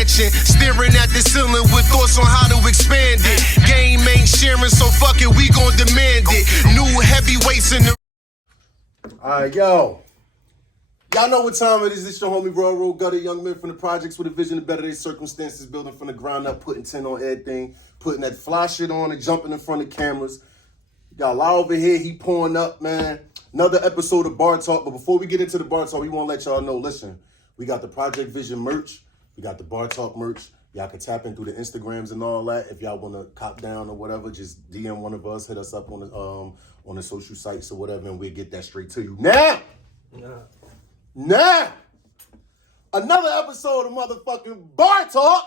mansion, staring at the ceiling with thoughts on how to expand it. Game ain't sharing, so fuck it, we gon' demand it. New heavyweights in the... Alright, yo. Y'all know what time it is. It's your homie Road Gutter, young men from the projects with a vision to better their circumstances, building from the ground up, putting 10 on everything, putting that fly shit on and jumping in front of cameras. Got Lau over here, he pouring up, man. Another episode of Bartawk, but before we get into the Bartawk, we want to let y'all know, listen, we got the Project Vision merch, we got the Bartawk merch. Y'all can tap in through the Instagrams and all that. If y'all want to cop down or whatever, just DM one of us, hit us up on the social sites or whatever, and we'll get that straight to you. Now, another episode of motherfucking Bartawk.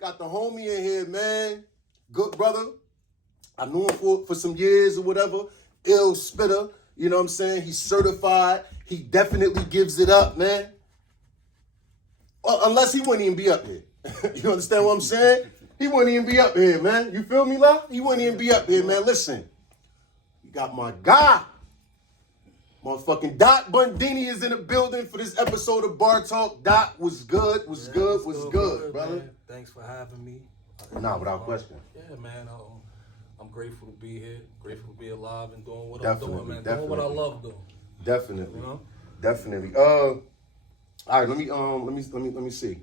Got the homie in here, man. Good brother. I knew him for some years or whatever. Ill spitter. You know what I'm saying? He's certified. He definitely gives it up, man. Unless he wouldn't even be up here. You understand what I'm saying? He wouldn't even be up here, man. You feel me, love? He wouldn't even be up here, man. Listen. You got my guy. Motherfucking DotBundini is in the building for this episode of Bartawk. Dot was good, was good, brother. Man. Thanks for having me. Nah, without question. Yeah, man. I'm grateful to be here. Grateful to be alive and doing what Definitely, I'm doing, man. definitely. Doing what I love doing. Definitely. You know? Definitely. All right, let me see.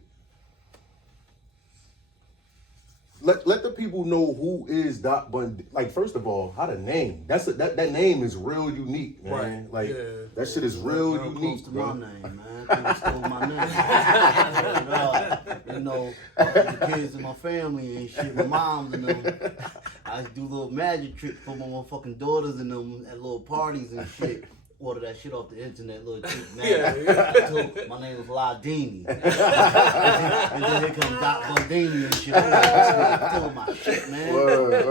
Let the people know who is DotBundini. Like, first of all, how the name? That name is real unique, man. Right. Like, yeah. that shit is real unique, close to bro. my name, man. People stole my name. You know, the kids in my family and shit, my moms and them. I used to do little magic tricks for my motherfucking daughters and them at little parties and shit. Order that shit off the internet, little cheap man. Yeah. My name was Ladini. And then here comes DotBundini and shit. I'm like, my shit, man. Word.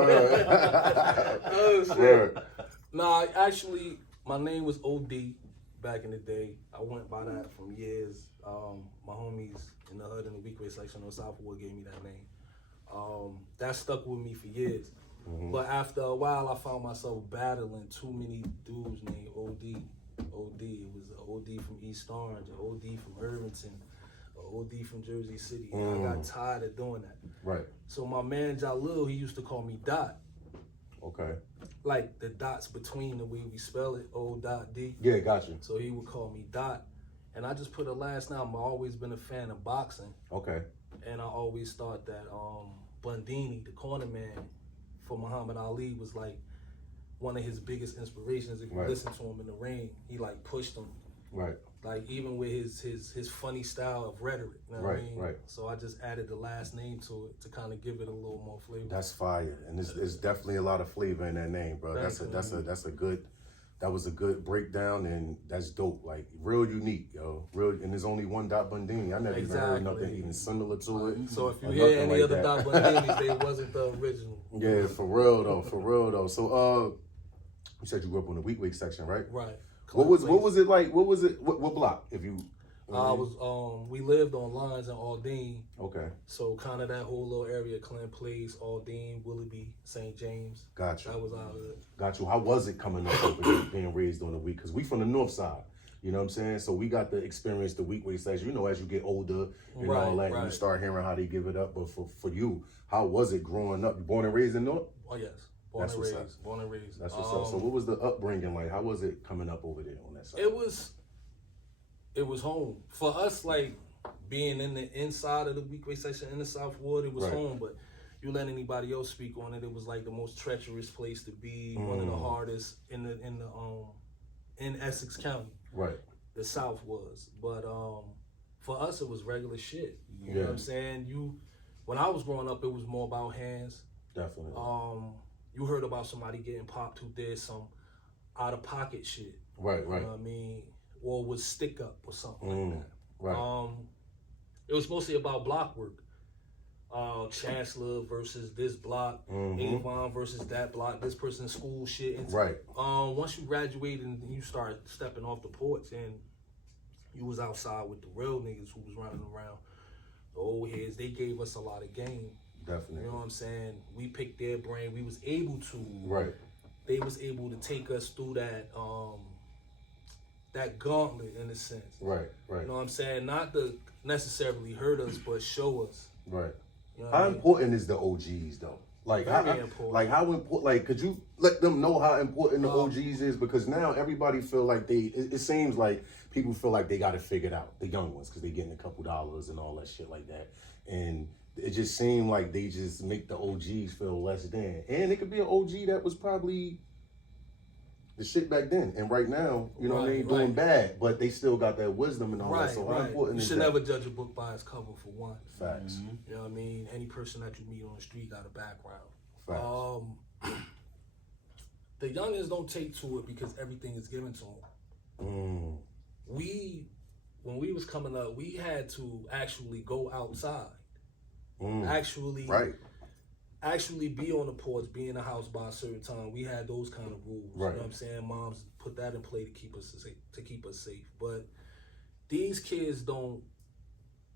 Oh, shit. Word. Nah, actually, my name was OD back in the day. I went by that from years. My homies in the hood in the Weequahic section on Southwood gave me that name. That stuck with me for years. Mm-hmm. But after a while, I found myself battling too many dudes named OD. OD. It was an OD from East Orange, an OD from Irvington, an OD from Jersey City. And I got tired of doing that. Right. So my man Jalil, he used to call me Dot. Okay. Like the dots between the way we spell it, O.D. Yeah, gotcha. So he would call me Dot. And I just put a last name. I've always been a fan of boxing. Okay. And I always thought that Bundini, the corner man, for Muhammad Ali was like one of his biggest inspirations. If you listen to him in the ring, he like pushed him. Right. Like even with his funny style of rhetoric. You know what I mean? Right. So I just added the last name to it to kind of give it a little more flavor. That's fire, and there's definitely a lot of flavor in that name, bro. That was a good breakdown, and that's dope. Like real unique, yo. Real, and there's only one DotBundini. I never even heard nothing even similar to it. So if you hear any other DotBundinis, they wasn't the original. Yeah, for real though. So you said you grew up on the Weequahic section, right? Right. What was it like? What block? If you we lived on lines in Aldine. Okay. So kind of that whole little area, Clinton Place, Aldine, Willoughby, St. James. Gotcha. That was our hood. Got you. How was it coming up over here, being raised on the Week? Because we from the north side. You know what I'm saying? So we got to experience the Weequahic section. You know, as you get older and all that, and you start hearing how they give it up. But for you, how was it growing up? You born and raised in North? Oh yes. Born and raised. That's what's up. So what was the upbringing like? How was it coming up over there on that side? It was home. For us, like, being in the inside of the Weequahic section in the Southwood, it was home. But you let anybody else speak on it, it was like the most treacherous place to be, one of the hardest in Essex County. Right. The South was. But for us, it was regular shit. You know what I'm saying? When I was growing up, it was more about hands. Definitely. You heard about somebody getting popped who did some out-of-pocket shit. Right. You know what I mean? Or was stick up or something like that. Right. It was mostly about block work. Chancellor versus this block, Avon versus that block, this person's school shit. And once you graduated and you start stepping off the porch and you was outside with the real niggas who was running around, the old heads, they gave us a lot of game. Definitely. You know what I'm saying? We picked their brain. We was able to. They was able to take us through that gauntlet in a sense. Right. You know what I'm saying? Not the necessarily hurt us, but show us. Right. You know How what I mean? important is the OGs though? Like Very important. Like how important? Like could you let them know how important the OGs is? Because now everybody feel like it seems like people feel like they got it figured out. The young ones, because they getting a couple dollars and all that shit like that, and it just seemed like they just make the OGs feel less than. And it could be an OG that was probably the shit back then, and right now, you know what I mean, doing bad, but they still got that wisdom and all that. So how important You is should that? never judge a book by its cover, for one. Facts. You know what I mean? Any person that you meet on the street got a background. Facts. The youngins don't take to it because everything is given to them. When we was coming up, we had to actually go outside. Actually be on the porch, be in the house by a certain time. We had those kind of rules. Right. You know what I'm saying? Moms put that in play to keep us safe. But these kids don't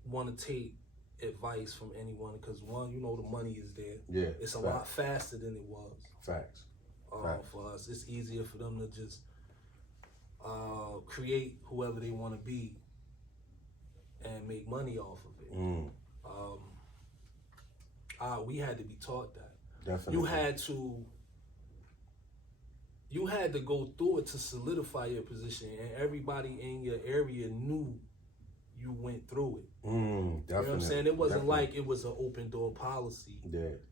want to take advice from anyone because, one, you know, the money is there. Yeah. It's a lot faster than it was. Facts. For us, it's easier for them to just create whoever they want to be and make money off of it. We had to be taught that. Definitely. You had to go through it to solidify your position, and everybody in your area knew you went through it. Definitely. You know what I'm saying? It wasn't like it was an open door policy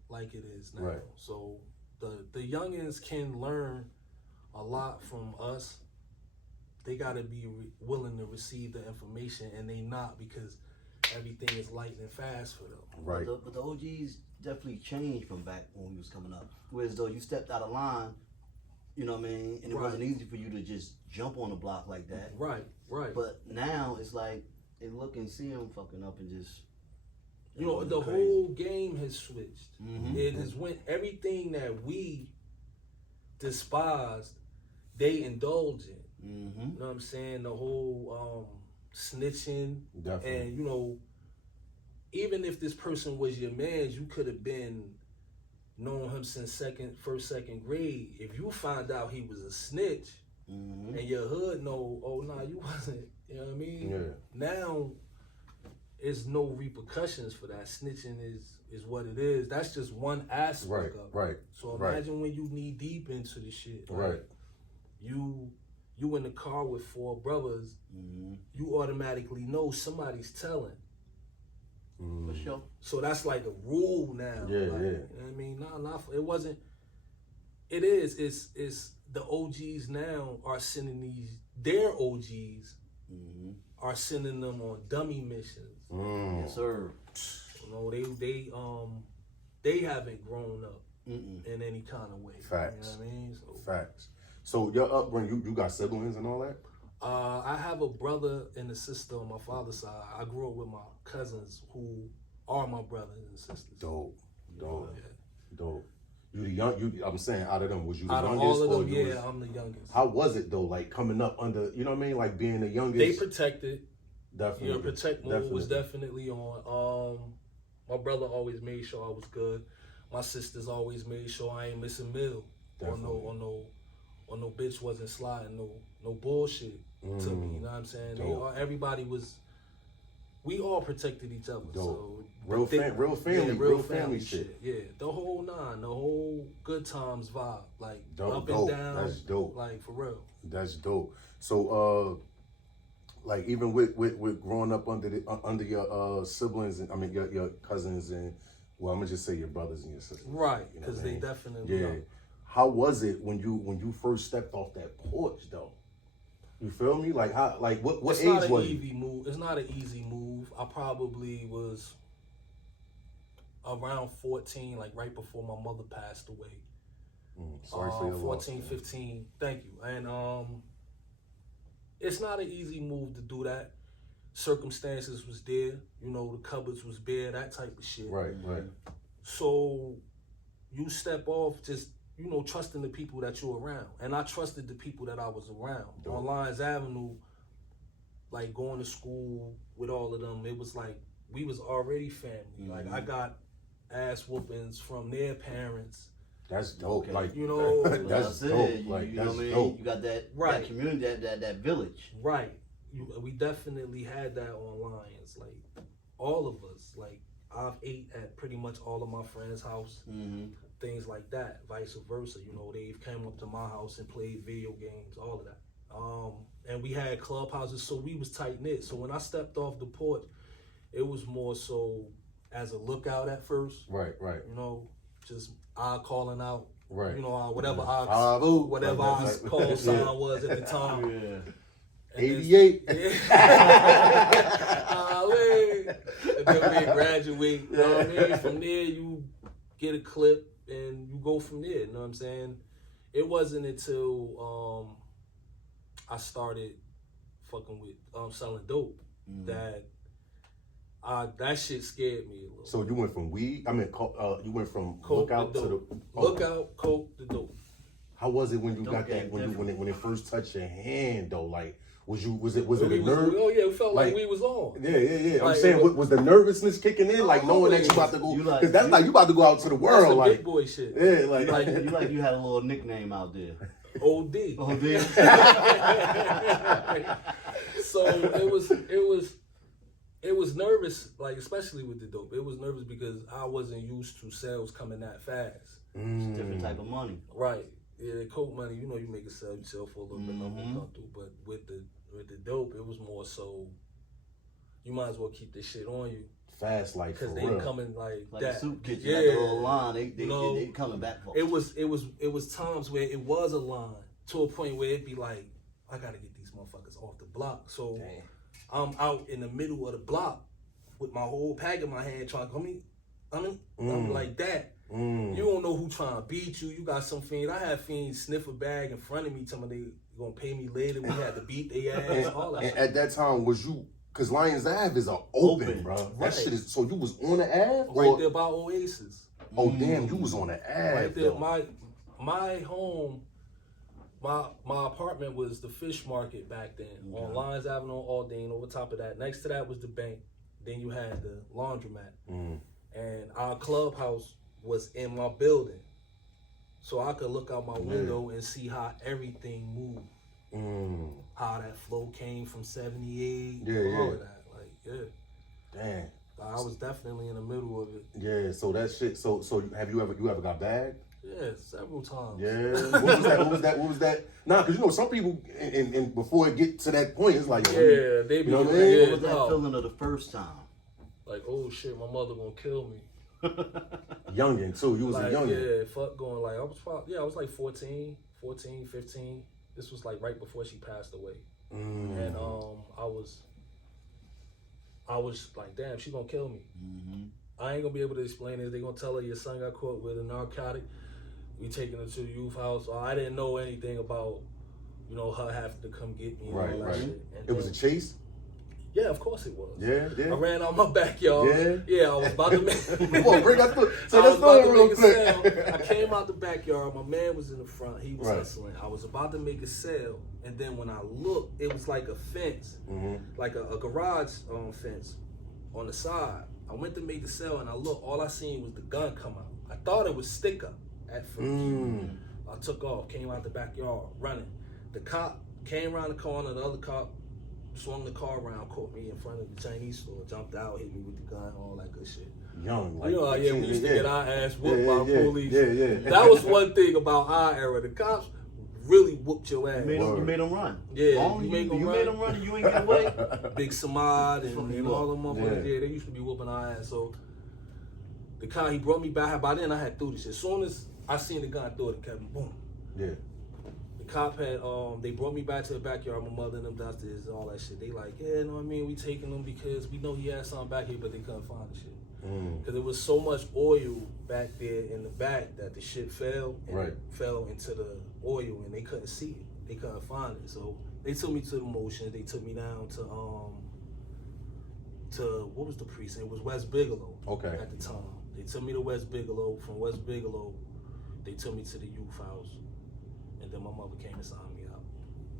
like it is now. Right. So the youngins can learn a lot from us. They got to be willing to receive the information, and they not, because everything is lightning fast for them. Right. But the OGs definitely changed from back when we was coming up. Whereas though you stepped out of line, you know what I mean, and it wasn't easy for you to just jump on the block like that. Right. But now it's like they look and see them fucking up and just. You know, the whole game has switched. It has went, everything that we despised, they indulge in. You know what I'm saying? The whole snitching. Definitely. And, you know, even if this person was your man, you could have been knowing him since first, second grade. If you find out he was a snitch and your hood know, oh, nah, you wasn't. You know what I mean? Yeah. Now, there's no repercussions for that. Snitching is what it is. That's just one aspect of it. Right. So imagine when you knee deep into the shit. Right. You in the car with four brothers, you automatically know somebody's telling. For sure. So that's like a rule now. Yeah, like, you know what I mean? It wasn't. It is. It's the OGs now are sending their OGs are sending them on dummy missions. Yes, sir. You know, they haven't grown up in any kind of way. Facts. You know what I mean? Facts. So your upbringing, you got siblings and all that? I have a brother and a sister on my father's side. I grew up with my cousins who are my brothers and sisters. Dope. Yeah. You the young? I'm saying, out of them, was you the Out of youngest? all of them, I'm the youngest. How was it though? Like coming up under, you know what I mean? Like being the youngest. They protected. Definitely. You know, protect mode was definitely on. My brother always made sure I was good. My sisters always made sure I ain't missing meal. Or no bitch wasn't sliding no bullshit to me. You know what I'm saying? We all protected each other. Dope. So real family shit. Yeah, the whole nine, the whole good times vibe, like up dope. and down. That's dope. Like for real. That's dope. So like even with growing up under your siblings, and I mean your cousins, and well, I'm gonna just say your brothers and your sisters. Right, you know because they definitely are. How was it when you first stepped off that porch though? You feel me? Like how? Like what It's age not was an you? easy move. It's not an easy move. I probably was around 14, like right before my mother passed away. Sorry for your 14, loss, 15. Thank you. And it's not an easy move to do that. Circumstances was there. You know, the cupboards was bare, that type of shit. Right. So you step off just, you know, trusting the people that you're around. And I trusted the people that I was around. Dope. On Lyons Avenue, like going to school with all of them, it was like we was already family. Like I got ass whoopings from their parents. That's dope. Okay. Like, You know, that's dope. Like you know that's what I mean? dope. You got that Right. community, that village. Right. we definitely had that on Lions. Like all of us, like I've ate at pretty much all of my friends' house, things like that. Vice versa, you know, they've came up to my house and played video games, all of that. And we had clubhouses, so we was tight knit. So when I stepped off the porch, it was more so as a lookout at first. Right. You know, just calling out. Right. You know, whatever our call sign was at the time. Yeah. And 88. And then we graduate. You know what I mean? From there, you get a clip and you go from there. You know what I'm saying? It wasn't until I started fucking with selling dope that shit scared me a little. So you went from weed? I mean, you went from coke lookout to the lookout, coke, the dope. How was it when you got that? When it first touched your hand though? Like, was it a nerve? Oh yeah, it felt like we was on. Yeah. Like, I'm saying, was the nervousness kicking in? Like knowing that you about to go, because that's like you about to go out to the world. That's like big boy shit. Yeah, like you had a little nickname out there. OD. So it was nervous, like especially with the dope. It was nervous because I wasn't used to sales coming that fast. It's a different type of money. Right. Yeah, coke money, you know, you make a sell, you sell for a little bit, nothing come through. But with the dope, it was more so you might as well keep this shit on you. Fast, like because they real. coming like that. Like soup kitchen, yeah. like a little line. They you know, they coming back for. It was times where it was a line to a point where it'd be like, I gotta get these motherfuckers off the block. So I'm out in the middle of the block with my whole pack in my hand trying to I'm like that. You don't know who trying to beat you. You got some fiends. I had fiends sniff a bag in front of me, telling me they gonna pay me later. We had to beat their ass, all that. And at that time, was you? Because Lions Ave is open, bro. Right. That shit is. So you was on the Ave, right there by Oasis. Oh damn, you was on the Ave. Right there, my home. My apartment was the fish market back then on Lions Avenue, Aldine. Over top of that, next to that was the bank. Then you had the laundromat, and our clubhouse was in my building, so I could look out my window and see how everything moved, how that flow came from 78, all of that. Like, damn. I was definitely in the middle of it. Yeah, so that shit. So have you ever got bagged? Yeah, several times. Yeah. What was that? Nah, because you know some people, and before it get to that point, it's like, they be, you know what I mean? What was that feeling of the first time? Like, oh shit, my mother gonna kill me. Youngin' too. You was like, a youngin'. Yeah, fuck going. Like I was like 14, 15. This was like right before she passed away, and I was like, damn, she gonna kill me. I ain't gonna be able to explain it. They gonna tell her your son got caught with a narcotic. We taking her to the youth house. I didn't know anything about, you know, her having to come get me and all that shit. And it was a chase? Yeah, of course it was. Yeah. I ran out my backyard. Yeah, I was about to make Come on, bring us through. Say that story real quick. I came out the backyard. My man was in the front. He was hustling. I was about to make a sale. And then when I looked, it was like a fence, like a garage fence on the side. I went to make the sale and I looked. All I seen was the gun come out. I thought it was sticker at first. I took off, came out the backyard, running. The cop came around the corner. The other cop swung the car around, caught me in front of the Chinese store, jumped out, hit me with the gun, all that good shit. Young, like, you know, we used to get our ass whooped by police. Yeah. That was one thing about our era. The cops really whooped your ass. You made them run. Yeah, you made them run and you ain't get away. Big Samad and all them motherfuckers. Yeah, they used to be whooping our ass. So the car, he brought me back. By then I had threw this shit. As soon as I seen the gun, threw it and kept me, boom. Yeah. Cop had they brought me back to the backyard, my mother and them downstairs and all that shit. They like, yeah, no, I mean, we taking them because we know he had something back here, but they couldn't find the shit. Because there was so much oil back there in the back that the shit fell and fell into the oil and they couldn't see it. They couldn't find it. So they took me to the motion. They took me down to what was the precinct? It was West Bigelow. Okay. At the time. They took me to West Bigelow. From West Bigelow, they took me to the youth house. And then my mother came and signed me out.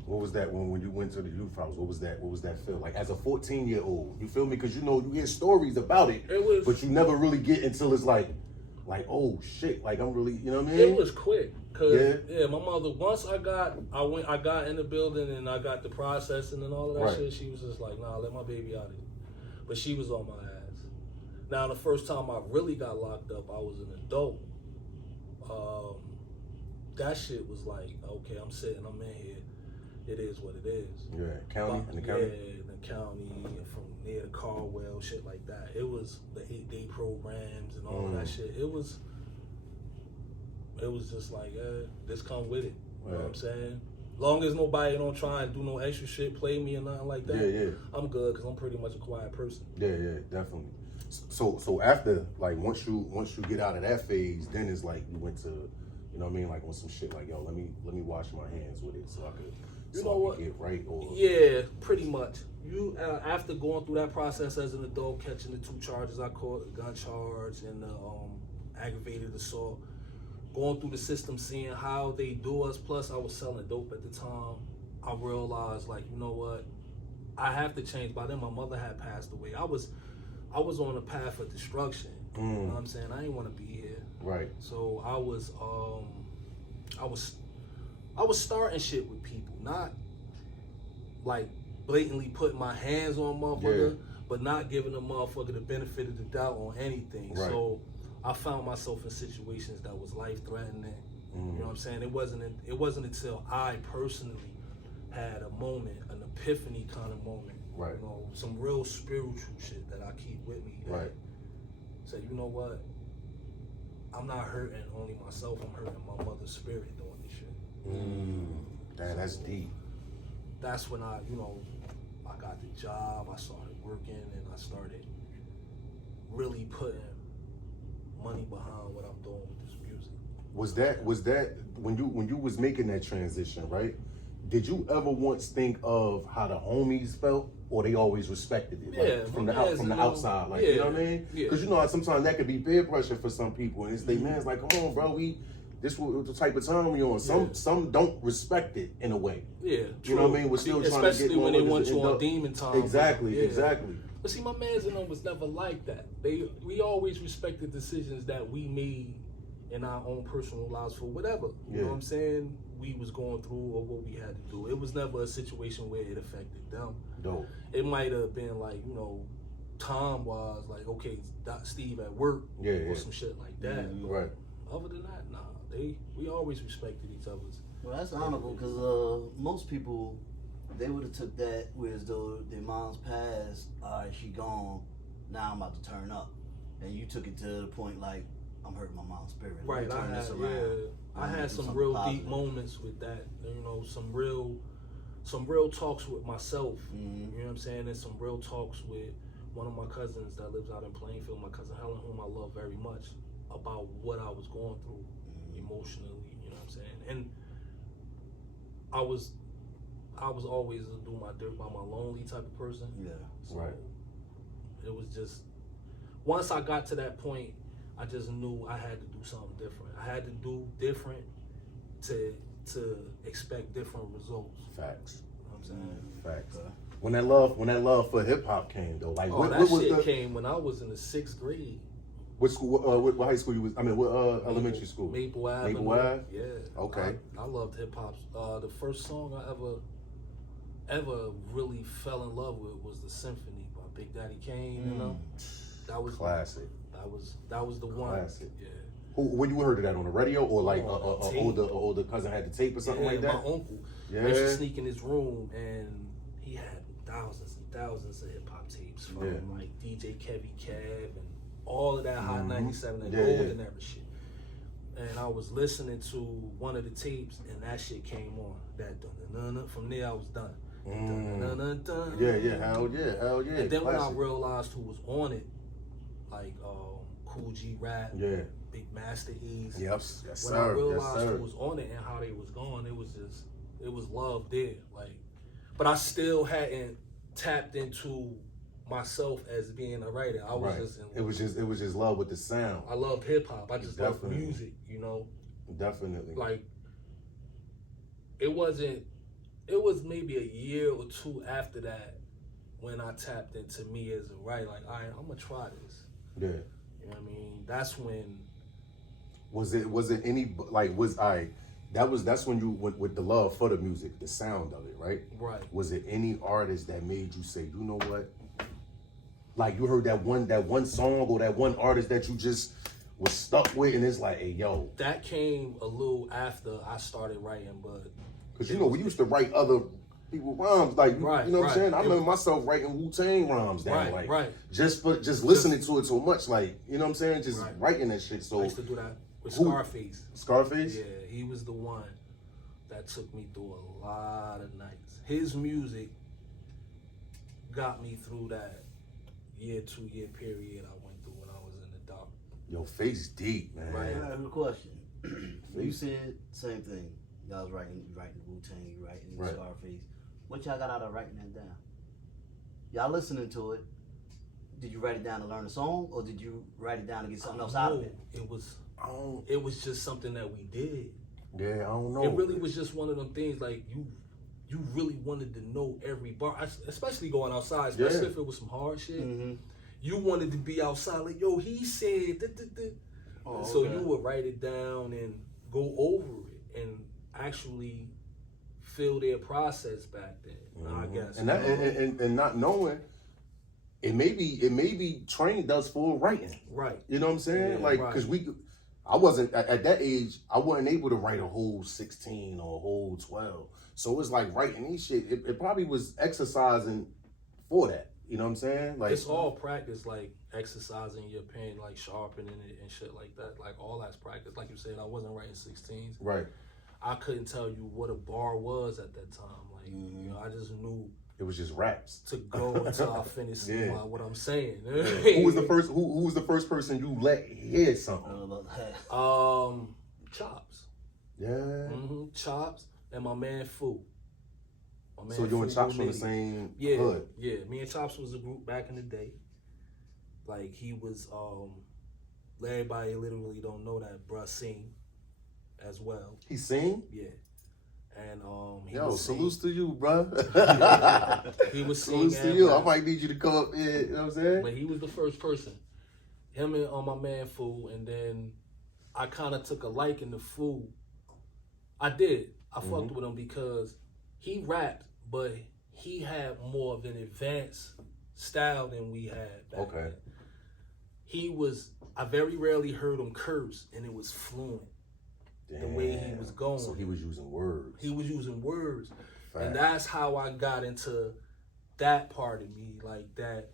What was that when you went to the youth house? What was that feel like as a 14-year-old? You feel me? Because you know you hear stories about it, but you never really get until it's like, Like, oh shit, like I'm really, you know what I mean? It was quick, cause yeah, my mother. Once I got in the building and I got the processing and all of that shit. She was just like, nah, let my baby out of here. But she was on my ass. Now the first time I really got locked up, I was an adult. That shit was like, okay, I'm sitting, I'm in here. It is what it is. Yeah, county in the county. Yeah, in the county, from near the Carwell, shit like that. It was the 8-day programs and all of that shit. It was just like, just come with it. You know what I'm saying? Long as nobody don't try and do no extra shit, play me or nothing like that. I'm good because I'm pretty much a quiet person. Yeah, definitely. So after, like, once you get out of that phase, then it's like you went to, you know what I mean, like on some shit like, yo, let me wash my hands with it so I could. You know what? Get right, or yeah, pretty much. You after going through that process as an adult, catching the 2 charges I caught, the gun charge and the aggravated assault, going through the system, seeing how they do us. Plus, I was selling dope at the time. I realized, like, you know what? I have to change. By then, my mother had passed away. I was on a path of destruction. You know what I'm saying? I didn't want to be here. Right. So I was starting shit with people, not like blatantly putting my hands on motherfucker, but not giving a motherfucker the benefit of the doubt on anything. Right. So I found myself in situations that was life threatening. You know what I'm saying? It wasn't until I personally had a moment, an epiphany kind of moment. Right. You know, some real spiritual shit that I keep with me. Right. Say, you know what? I'm not hurting only myself. I'm hurting my mother's spirit doing this shit. Damn, that's deep. That's when I got the job. I started working, and I started really putting money behind what I'm doing with this music. Was that when you was making that transition, right? Did you ever once think of how the homies felt, or they always respected it? Like, from the outside, like, you know what I mean? Because you know, sometimes that could be peer pressure for some people, and it's they man's like, come on, bro, this was the type of time we on. Some don't respect it in a way. Yeah, you know what I mean? We're still trying to get especially when they want you on demon time. Exactly. But see, my mans and them was never like that. We always respected decisions that we made in our own personal lives for whatever. You know what I'm saying? We was going through or what we had to do. It was never a situation where it affected them. Dope. It might have been like, time wise, like, okay, Steve at work or some shit like that. Right. Other than that, nah. We always respected each other's. Well, that's honorable because most people, they would have took that whereas though their mom's passed, all right, she gone, now I'm about to turn up. And you took it to the point like, I'm hurting my mom's spirit. Right, I had some real deep moments with that. Some real talks with myself. You know what I'm saying? And some real talks with one of my cousins that lives out in Plainfield, my cousin Helen, whom I love very much, about what I was going through emotionally. You know what I'm saying? And I was always a do my dirt by my lonely type of person. Yeah. So it was just, once I got to that point, I just knew I had to do something different. I had to do different to expect different results. Facts. You know what I'm saying? Facts. When that love for hip hop came though, like that shit came when I was in the 6th grade. What school? What high school you was? I mean, what elementary school? Maple Ave. Maple Ave. Yeah. Okay. I loved hip hop. The first song I ever really fell in love with was the Symphony by Big Daddy Kane. That was classic. That was the one. Classic. Yeah. When you heard that on the radio or like older cousin had the tape or something like that? My uncle. I used to sneak in his room and he had thousands and thousands of hip hop tapes from like DJ Kevy Kev and all of that Hot 97 and golden era shit. And I was listening to one of the tapes and that shit came on. That dun-dun-dun-dun. From there I was done. Dun-dun-dun-dun. Hell yeah. And then when I realized who was on it, like Cool G Rap, Big Master Ease. Yes, when I realized who was on it and how they was going, it was love there. Like, but I still hadn't tapped into myself as being a writer. I was just it was just love with the sound. I loved hip hop. I just loved music, Definitely. Like it was maybe a year or two after that when I tapped into me as a writer. Like, I'm gonna try this. Yeah. You know what I mean? That's when Was it any like that's when you went with the love for the music, the sound of it, right? Right. Was it any artist that made you say, you know what? Like you heard that one song or that one artist that you just was stuck with, and it's like, hey, yo. That came a little after I started writing, but because we used to write other people rhymes, like you know what I'm saying. I remember myself writing Wu-Tang rhymes down, just listening to it so much, like you know what I'm saying, just writing that shit. So I used to do that with Scarface. Scarface? Yeah, he was the one that took me through a lot of nights. His music got me through that 2-year period I went through when I was in the dark. Yo, Face deep, man. Right. I have a question. You said same thing. Y'all was writing Wu-Tang, you writing Scarface. What y'all got out of writing that down? Y'all listening to it. Did you write it down to learn a song, or did you write it down to get something else out of it? It was just something that we did. Yeah, I don't know. It really was just one of them things, like you really wanted to know every bar, especially going outside, especially if it was some hard shit. Mm-hmm. You wanted to be outside, like, yo, he said, so you would write it down and go over it and actually feel their process back then, I guess. And not knowing, it may be trained us for writing. Right. You know what I'm saying? Yeah, because I wasn't, at that age, I wasn't able to write a whole 16 or a whole 12. So it's like writing these shit, it probably was exercising for that. You know what I'm saying? Like, it's all practice, like exercising your pen, like sharpening it and shit like that. Like all that's practice. Like you said, I wasn't writing 16s. Right. I couldn't tell you what a bar was at that time. Like, you know, I just knew it was just raps to go until I finished what I'm saying. Who was the first person you let hear something? Chops. Yeah. Mm-hmm. Chops and my man Fu. So you and Chops from the same hood? Yeah. Me and Chops was a group back in the day. Like he was, everybody literally don't know that bruh sing as well. He sing? Yeah. And salutes to you, bruh. He was singing. Salutes to you. I might need you to come up here, you know what I'm saying? But he was the first person. Him and my man Fu, and then I kind of took a liking to Fu. I did. I fucked with him because he rapped, but he had more of an advanced style than we had back then. I very rarely heard him curse, and it was fluent. Damn. The way he was going. So he was using words. Fact. And that's how I got into that part of me, like that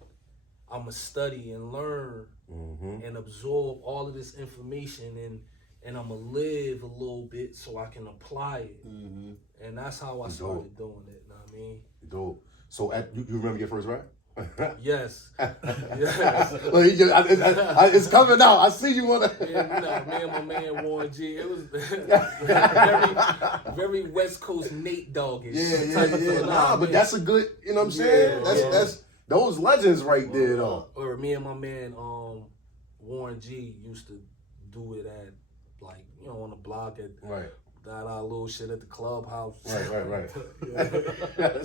I'm going to study and learn and absorb all of this information and I'm going to live a little bit so I can apply it. Mm-hmm. And that's how I started doing it, you know what I mean? Dope. So you remember your first rap? Yes. Well, it's coming out. I see you on it. Yeah, me and my man Warren G. It was very West Coast Nate Doggish. Yeah. Nah, but that's a good. You know what I'm saying? That's those legends right there, though. Or me and my man Warren G. used to do it at on the block at got our little shit at the clubhouse. Right.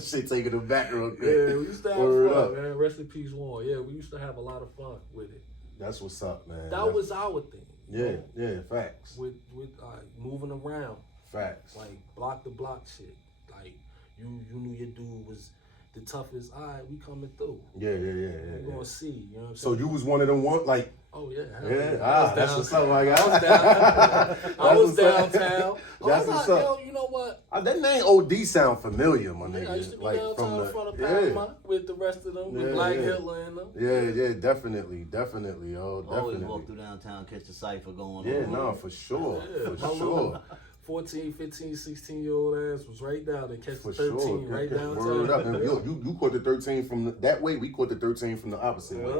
Shit taking them back real quick. Yeah, we used to have fun, man. Rest in peace, Warren. Yeah, we used to have a lot of fun with it. That's what's up, man. That was our thing. Yeah, facts. With moving around. Facts. Like block to block shit. Like you knew your dude was the toughest. All right, we coming through. Yeah. We're gonna see. You know what I'm saying? So you was one of them like. Oh yeah. That's what's up, my guy. I was downtown. That's what's up. You know what? That name OD sound familiar, my nigga. I used to be downtown in front of Paramount with the rest of them, with Black Hitler and them. Yeah, definitely, yo, definitely. Always walk through downtown, catch the cypher going on. Yeah, no, for sure, for sure. 14, 15, 16-year-old ass was right down there, catch the 13 sure. right downtown. Word up. And you caught the 13 from that way, we caught the 13 from the opposite way.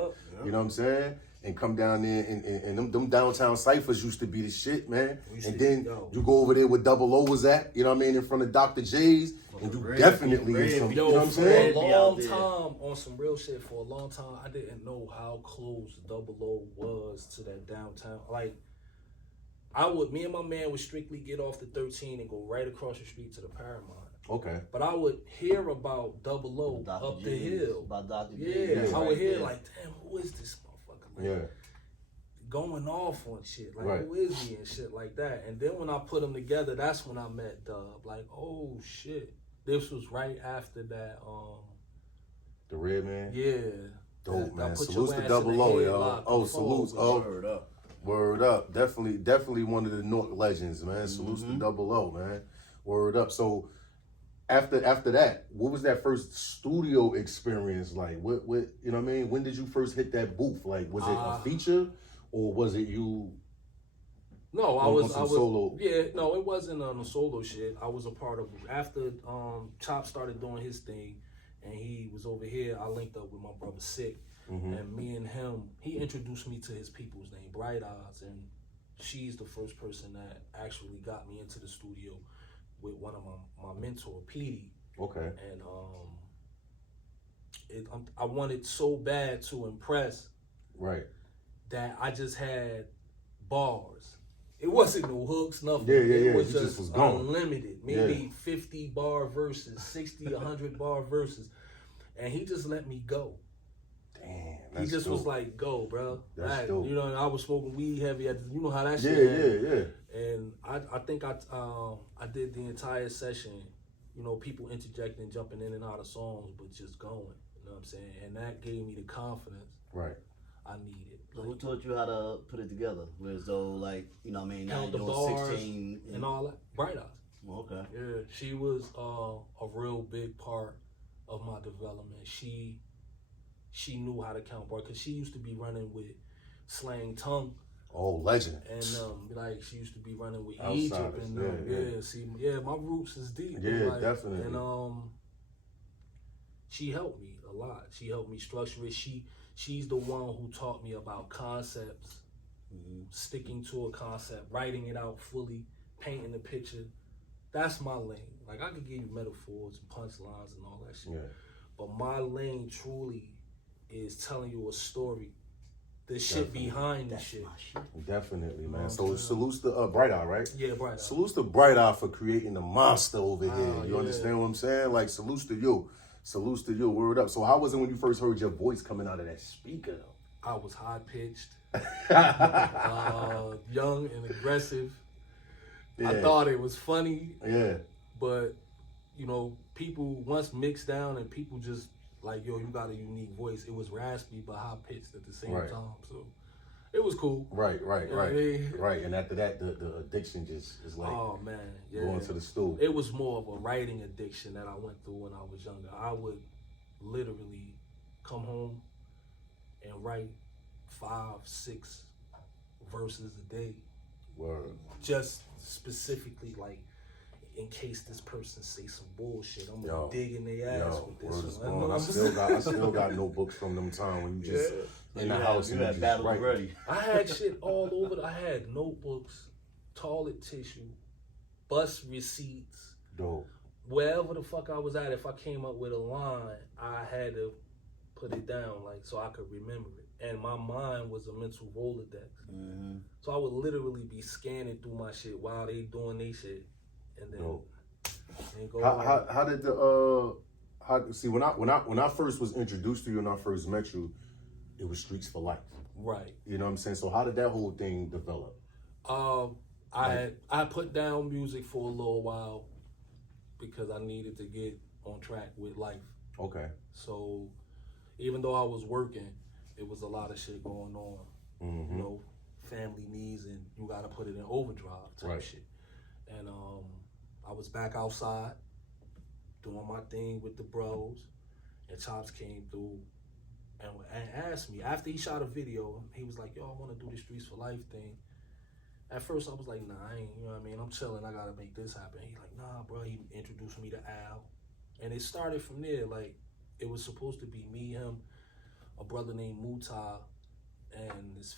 You know what I'm saying? And come down there, and them downtown ciphers used to be the shit, man. And then you go over there where Double O was at, you know what I mean, in front of Dr. J's, and you definitely in some, you know what I'm saying? For a long time, on some real shit, for a long time, I didn't know how close Double O was to that downtown. Like, me and my man would strictly get off the 13 and go right across the street to the Paramount. Okay. But I would hear about Double O up the hill. About Dr. Yeah, I would hear like, damn, who is this motherfucker? Like, going off on shit. Like, Right. who is he and shit like that. And then when I put them together, that's when I met Dub. Like, oh shit. This was right after that. The Red Man? Yeah. Dope, man. Put Salutes your to ass Double in the O, headlock y'all. Oh, before. salutes. Oh, Word up. word up. Definitely one of the North legends, man. Salutes to Double O, man. Word up. So after that, what was that first studio experience like? What you know what I mean? When did you first hit that booth? Like, was it a feature or was it you? No, I on was some solo? Yeah, no, it wasn't on the solo shit. I was a part of after Chop started doing his thing, and he was over here. I linked up with my brother Sick, and me and him. He introduced me to his people's name, Bright Eyes, and she's the first person that actually got me into the studio with one of my mentor, Petey. Okay. And I wanted so bad to impress, Right. that I just had bars. It wasn't no hooks, nothing. Yeah. It was You just was going. unlimited. Maybe 50 bar verses, 60, 100 bar verses. And he just let me go. Damn. He just was like, go, bro. That's dope. You know, I was smoking weed heavy. You know how that Yeah, shit yeah. And I think I did the entire session, you know, people interjecting, jumping in and out of songs, but just going. You know what I'm saying? And that gave me the confidence Right. I needed. So who taught you how to put it together? Whereas though, like, you know what I mean, now Count the you're bars 16 and all that. Bright Eyes. Well, okay. Yeah, she was a real big part of my development. She knew how to count bars because she used to be running with Slang Tongue. Oh, legend. And like she used to be running with Outsiders, Egypt and my roots is deep. Yeah, definitely. And she helped me a lot. She helped me structure it. She's the one who taught me about concepts, sticking to a concept, writing it out fully, painting the picture. That's my lane. Like, I could give you metaphors and punchlines and all that shit. Yeah. But my lane truly is telling you a story. The shit behind the shit. Definitely, man. So salutes to Bright Eye, right? Yeah, Bright Eye. Salutes to Bright Eye for creating the monster over here. You yeah. understand what I'm saying? Like, salutes to you. Salutes to you. Word up. So how was it when you first heard your voice coming out of that speaker, though? I was high-pitched, young and aggressive. Yeah. I thought it was funny, Yeah. but, you know, people once mixed down and people just like, yo, you got a unique voice. It was raspy but high-pitched at the same Right. time, so it was cool. Right. Yeah. Right. And after that, the addiction just is like Oh, man, yeah. going to the stool. It was more of a writing addiction that I went through when I was younger. I would literally come home and write 5-6 verses a day. Word. Just specifically, like, in case this person say some bullshit, I'm Yo. gonna dig in their ass with word is this born. one. I still got notebooks from them time when you just in the house you and you had just battles write. ready. I had shit all over. I had notebooks, toilet tissue, bus receipts. Dope. Wherever the fuck I was at, if I came up with a line, I had to put it down, like, so I could remember it. And my mind was a mental Rolodex. So I would literally be scanning through my shit while they doing their shit, and then go. How did see when I first was introduced to you and I first met you, it was Streets for Life. Right. You know what I'm saying? So how did that whole thing develop? I put down music for a little while because I needed to get on track with life. Okay. So even though I was working, it was a lot of shit going on. You know, family needs, and you gotta put it in overdrive type shit. And I was back outside doing my thing with the bros, and Chops came through and asked me after he shot a video. He was like, "Yo, I want to do the Streets for Life thing." At first, I was like, "Nah, I ain't. You know what I mean? I'm chilling. I gotta make this happen." He's like, "Nah, bro." He introduced me to Al, and it started from there. Like, it was supposed to be me, him, a brother named Muta, and this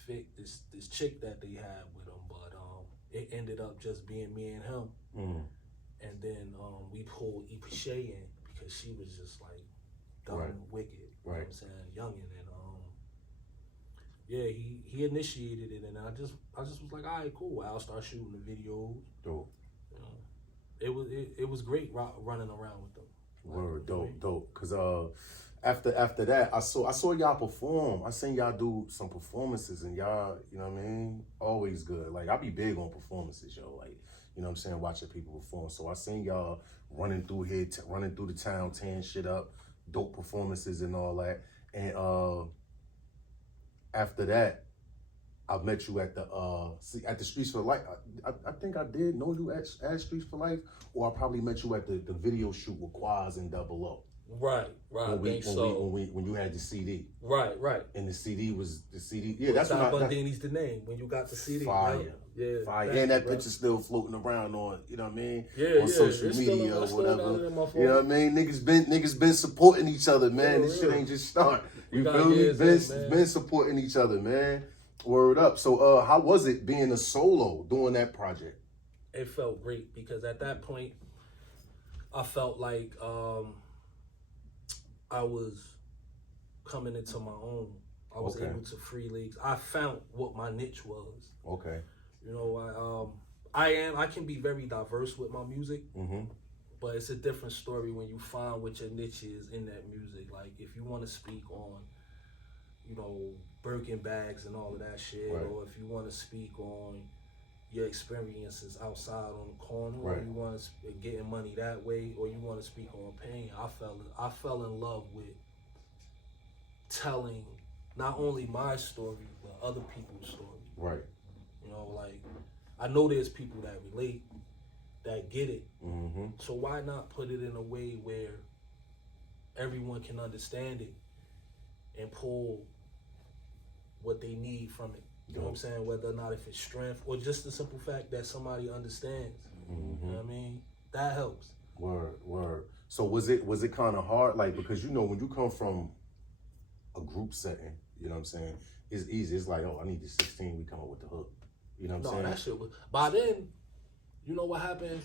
chick that they had with him, but it ended up just being me and him. And then we pulled Ipashe in because she was just like dumb and wicked. You know what I'm saying? Youngin'. And he initiated it, and I just was like, all right, cool. I'll start shooting the videos. Dope. You know, it was great running around with them. Word, dope. Cause after that, I saw y'all perform. I seen y'all do some performances, and y'all, you know what I mean, always good. Like I be big on performances, yo. Like, you know what I'm saying, watching people perform. So I seen y'all running through here, running through the town, tearing shit up, dope performances and all that. And after that, I met you at the Streets for Life. I think I did know you at Streets for Life, or I probably met you at the video shoot with Quaz and Double O. Right. When you had the CD. Right. And the CD. Yeah, that's when DotBundini's the name when you got the CD. Fire. Right? Yeah. Fire. And that picture's still floating around on, you know what I mean? Yeah, on social it's media or still whatever. down there in my phone. You know what I mean? Niggas been supporting each other, man. This shit ain't just start. You feel me? Been supporting each other, man. Word up. So how was it being a solo doing that project? It felt great because at that point I felt like I was coming into my own. I was able to freely. I found what my niche was. Okay. You know, I can be very diverse with my music, but it's a different story when you find what your niche is in that music. Like if you want to speak on, you know, Birkin bags and all of that shit, or if you want to speak on your experiences outside on the corner, or you want to getting money that way, or you want to speak on pain. I fell in love with telling not only my story but other people's story. Right. You know, like I know there's people that relate, that get it. So why not put it in a way where everyone can understand it and pull what they need from it? You know what I'm saying? Whether or not if it's strength or just the simple fact that somebody understands. You know what I mean? That helps. Word. So was it kind of hard? Like, because you know, when you come from a group setting, you know what I'm saying? It's easy. It's like, oh, I need the 16, we come up with the hook. You know what I'm saying? That shit was, by then, you know what happened?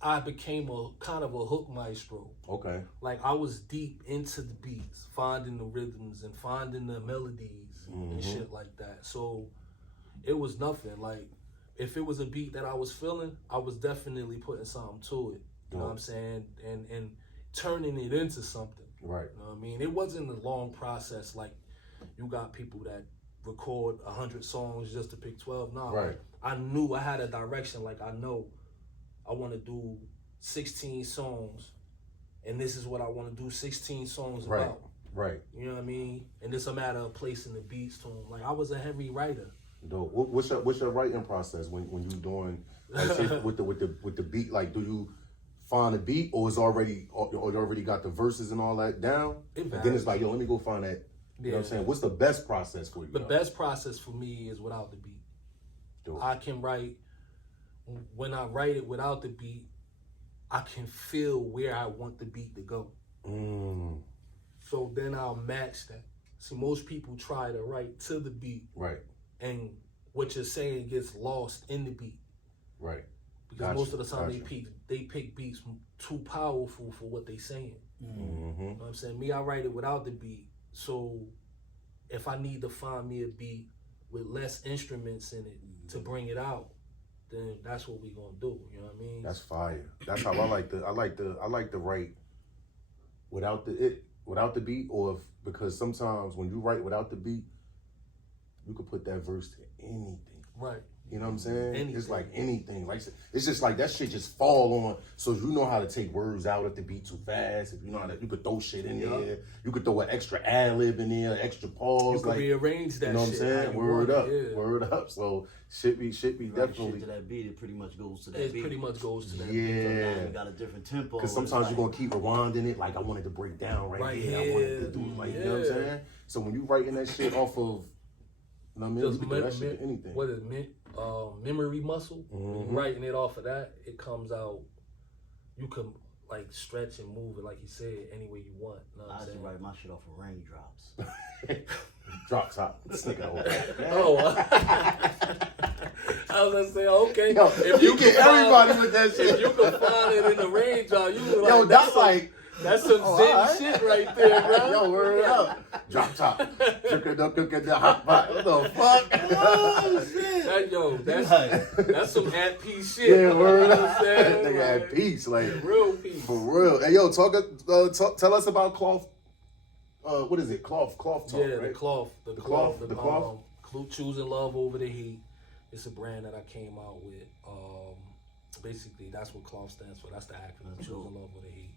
I became a kind of a hook maestro. Okay. Like I was deep into the beats, finding the rhythms and finding the melodies and shit like that. So it was nothing. Like if it was a beat that I was feeling, I was definitely putting something to it. You know what I'm saying? And turning it into something. Right. You know what I mean? It wasn't a long process like you got people that record 100 songs just to pick 12. No, right. Like, I knew I had a direction. Like I know I want to do 16 songs, and this is what I want to do 16 songs about. Right. You know what I mean? And it's a matter of placing the beats to them. Like I was a heavy writer. Dope. What's your writing process when you doing like, shit with the beat? Like, do you find a beat, or is already got the verses and all that down? And then it's like, yo, let me go find that. You know what I'm saying? What's the best process for you? The best process for me is without the beat. Dope. I can write. When I write it without the beat, I can feel where I want the beat to go. So then I'll match that. See, most people try to write to the beat. Right. And what you're saying gets lost in the beat. Right. Because most of the time they pick beats too powerful for what they saying. You know what I'm saying? Me, I write it without the beat. So if I need to find me a beat with less instruments in it to bring it out, then that's what we gonna do. You know what I mean? That's fire. That's how I like to write without the beat, or because sometimes when you write without the beat, you could put that verse to anything. Right. You know what I'm saying? Anything. It's like anything. Like it's just like that shit just fall on. So you know how to take words out if the beat too fast. If you know how to, you could throw shit in there. You could throw an extra ad lib in there, extra pause. You could rearrange that. You know what I'm saying? Word up. Yeah. Word up. So shit be definitely. Shit to that beat, it pretty much goes to that beat. It pretty much goes to that beat. Yeah. You got a different tempo. Because sometimes you're gonna keep rewinding it. Like I wanted to break down right here. I wanted to do like you know what I'm saying. So when you writing that shit off of, you know what I mean? You can do that shit to anything. What is it? Memory muscle. When you're writing it off of that, it comes out. You can like stretch and move it, like you said, any way you want. You know what I I'm saying? write my shit off of raindrops. Drop top, stick it over. I was gonna say, okay. Yo, if you get everybody with that shit, if you can find it in the raindrop, you like, yo, that's like. That's some zen shit right there, bro. Yo, word up. Drop top. Cook it, the hot pot. What the fuck? Oh, shit. That's some at peace shit. Yeah, word up. That nigga at peace. Like, real peace. For real. Hey, yo, tell us about Cloth what is it? Cloth talk, Yeah, right? the cloth. The cloth? Choosing love over the heat. It's a brand that I came out with. Basically, that's what cloth stands for. That's the acronym. That's Choosing dope. love over the heat.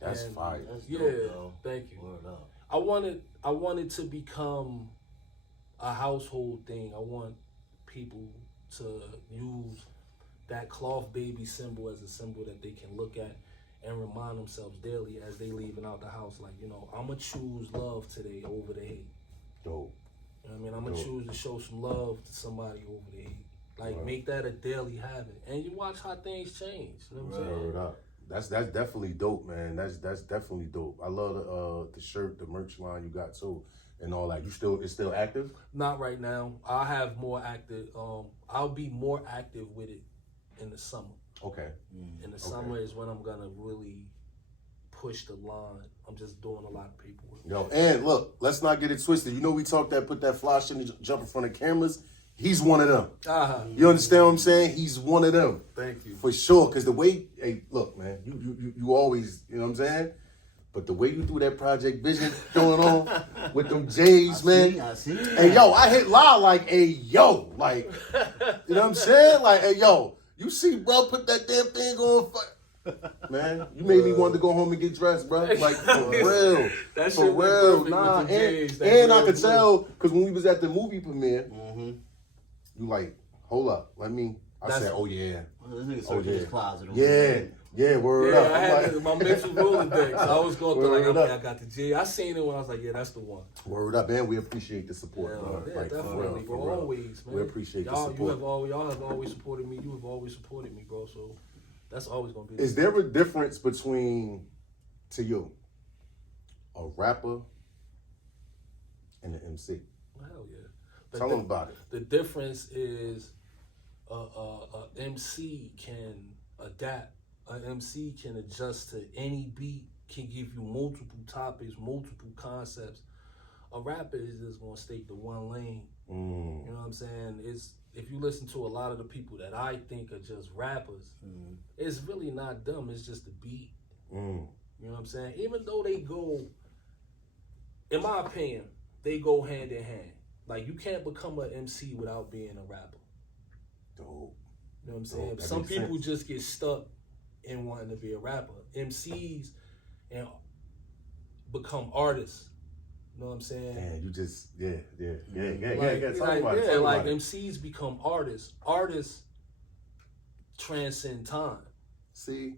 That's And, fire. That's Yeah, dope, though. thank you. Word up. I wanted to become a household thing. I want people to use that cloth baby symbol as a symbol that they can look at and remind themselves daily as they leaving out the house. Like, you know, I'm going to choose love today over the hate. Dope. You know what I mean? I'm going to choose to show some love to somebody over the hate. Like, Right. make that a daily habit. And you watch how things change. You know what I'm saying? Word up. That's definitely dope, man. That's definitely dope. I love the shirt, the merch line you got too, and all that. It's still active? Not right now. I'll have more active. I'll be more active with it in the summer. Okay. In the summer is when I'm gonna really push the line. I'm just doing a lot of paperwork. Yo, and look, let's not get it twisted. You know we talked that put that fly shit and jump in front of cameras. He's one of them. You understand what I'm saying? He's one of them. Thank you. For sure. Cause the way, hey, look, man, you always, you know what I'm saying? But the way you threw that Project Vision going on with them J's, man. I see. Hey, yo, I hit live like, hey, yo, like, you know what I'm saying? Like, hey, yo, you see, bro, put that damn thing on. Man, you made me want to go home and get dressed, bro. Like, for real. That For shit went real. perfect Nah, with the J's, that and I real could blue. tell, because when we was at the movie premiere, you like, hold up, I said, oh, yeah. This nigga Oh, searching yeah. his closet. Yeah, word Yeah, up. I I'm had like, my mental Rolodex. I was going through like, Word okay, up. I got the J. I seen it when I was like, yeah, that's the one. word up, man. We appreciate the support, bro. Yeah, Like, for definitely, real, bro. for real. Always, man. We appreciate the y'all. support. Y'all have always supported me. You have always supported me, bro. So that's always gonna be. Is there a difference between, to you, a rapper and an MC? Hell yeah. Tell them about it. The difference is a MC can adapt. An MC can adjust to any beat, can give you multiple topics, multiple concepts. A rapper is just gonna stick to one lane. You know what I'm saying? It's if you listen to a lot of the people that I think are just rappers, it's really not them. It's just the beat. You know what I'm saying? Even though they go, in my opinion, they go hand in hand. Like, you can't become an MC without being a rapper. Dope. You know what I'm saying? That Some makes people sense. just get stuck in wanting to be a rapper. MCs and become artists. You know what I'm saying? Man, you just, yeah. Like, Talk about it. like MCs become artists. Artists transcend time. See,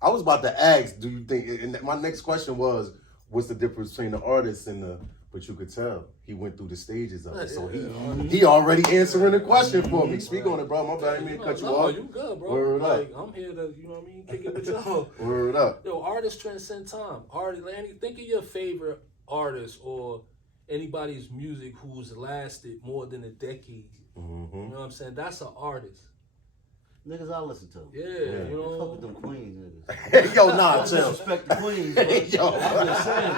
I was about to ask, do you think, and my next question was, what's the difference between the artist and the, but you could tell he went through the stages of it. So he already answering the question for me. Speak on it, bro. My bad, I didn't mean to cut you off. You good, bro. Word like, up. I'm here to, you know what I mean, kick it with y'all. Word up. Yo, artists transcend time. Think of your favorite artist or anybody's music who's lasted more than a decade. You know what I'm saying? That's an artist. Niggas I listen to. Yeah, you know. Fuck with them Queens niggas. Yo, nah, chill. Disrespect the Queens, but Yo. I'm just saying.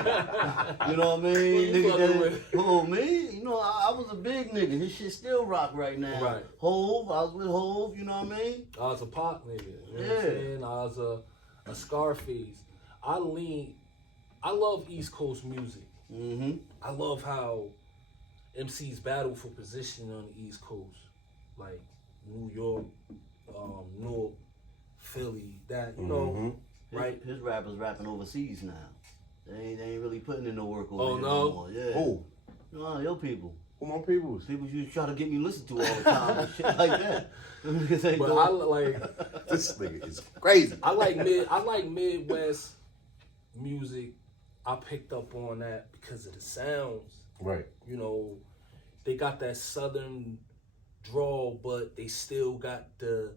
You know what I mean? Who you Niggas fucking that, with? who, me? You know, I was a big nigga. His shit still rock right now. Right. Hove, I was with Hove, you know what I mean? I was a Pac nigga. You know what Yeah. I'm saying? I was a Scarface. I love East Coast music. I love how MCs battle for position on the East Coast. Like New York, Newark, Philly, that, you know, right? His rappers rapping overseas now. They ain't really putting in no work over Oh, here no? no more. Yeah. Who? No, your people. Who my peoples? People you try to get me listened to all the time and shit like that. Niggas ain't But doing- I like This nigga is crazy. I like Midwest music. I picked up on that because of the sounds. Right. You know, they got that southern drawl, but they still got the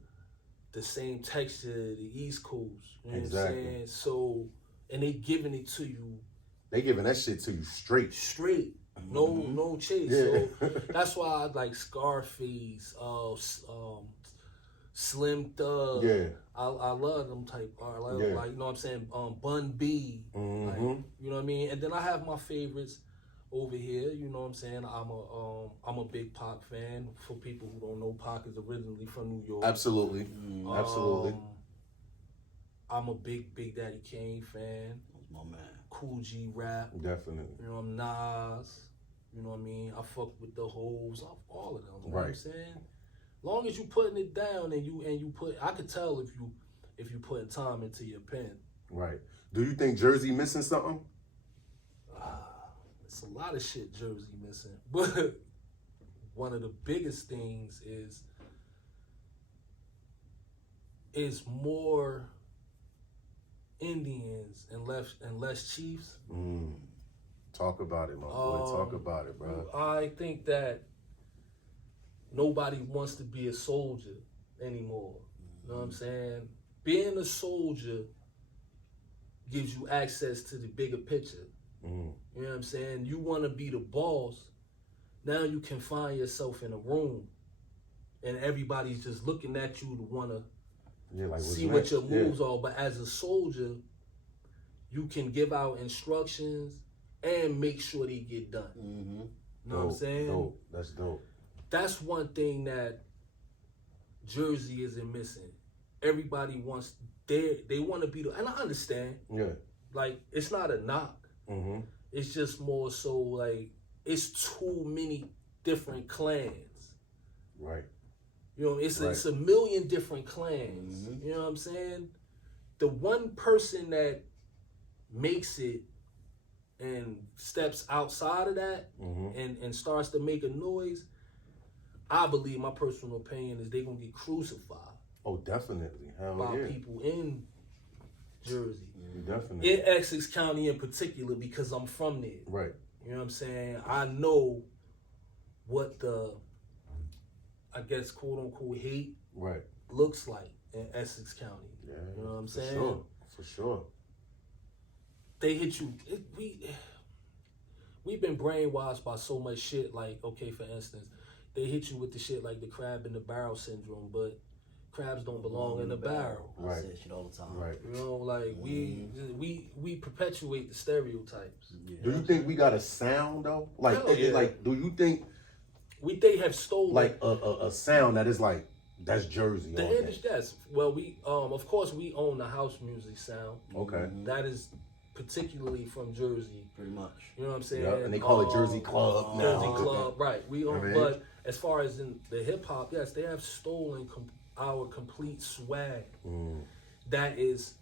same texture of the East Coast. You know Exactly. what I'm saying? So, and they giving it to you They giving that shit to you straight. straight. No chase. Yeah. So that's why I like Scarface, Slim Thug. Yeah. I love them type art. Like, Yeah. like, you know what I'm saying? Bun B. Like, you know what I mean? And then I have my favorites over here. You know what I'm saying? I'm a big Pac fan. For people who don't know, Pac is originally from New York. Absolutely. Absolutely. I'm a big Daddy Kane fan. That's my man. Cool G rap. Definitely. You know, I'm Nas. You know what I mean? I fuck with the hoes, all of them. You know what I'm saying? Long as you putting it down and you put, I could tell if you putting time into your pen. Right. Do you think Jersey missing something? It's a lot of shit Jersey missing, but one of the biggest things is more Indians and less Chiefs. Talk about it, my boy. Talk about it, bro. I think that nobody wants to be a soldier anymore. You know what I'm saying? Being a soldier gives you access to the bigger picture. You know what I'm saying? You want to be the boss. Now you can find yourself in a room and everybody's just looking at you to want to see what your moves are. But as a soldier, you can give out instructions and make sure they get done. You know what I'm saying? Dope. That's dope. That's one thing that Jersey isn't missing. Everybody wants, they want to be the, and I understand. Yeah. Like, it's not a knock. It's just more so like, it's too many different clans. Right. You know, it's a million different clans. You know what I'm saying? The one person that makes it and steps outside of that and starts to make a noise, I believe, my personal opinion, is they're going to get crucified. Oh, definitely. Hell by people in Jersey. Definitely. In Essex County in particular, because I'm from there. Right. You know what I'm saying? I know what the, I guess, quote unquote, hate looks like in Essex County. Yeah. You know what I'm saying? Sure. For sure. They hit you. We've been brainwashed by so much shit. Like, okay, for instance, they hit you with the shit like the crab in the barrel syndrome, but crabs don't belong in the barrel. I say that shit all the time. Right. You know, like we perpetuate the stereotypes. Yeah. Do you think we got a sound though? Like, like, do you think they have stolen like a sound that is like that's Jersey? The industry, yes. Well, we of course we own the house music sound. Okay. That is particularly from Jersey. Pretty much. You know what I'm saying? Yep. And they call it Jersey Club now. Jersey Club, right. We own, but as far as in the hip hop, yes, they have stolen our complete swag. That is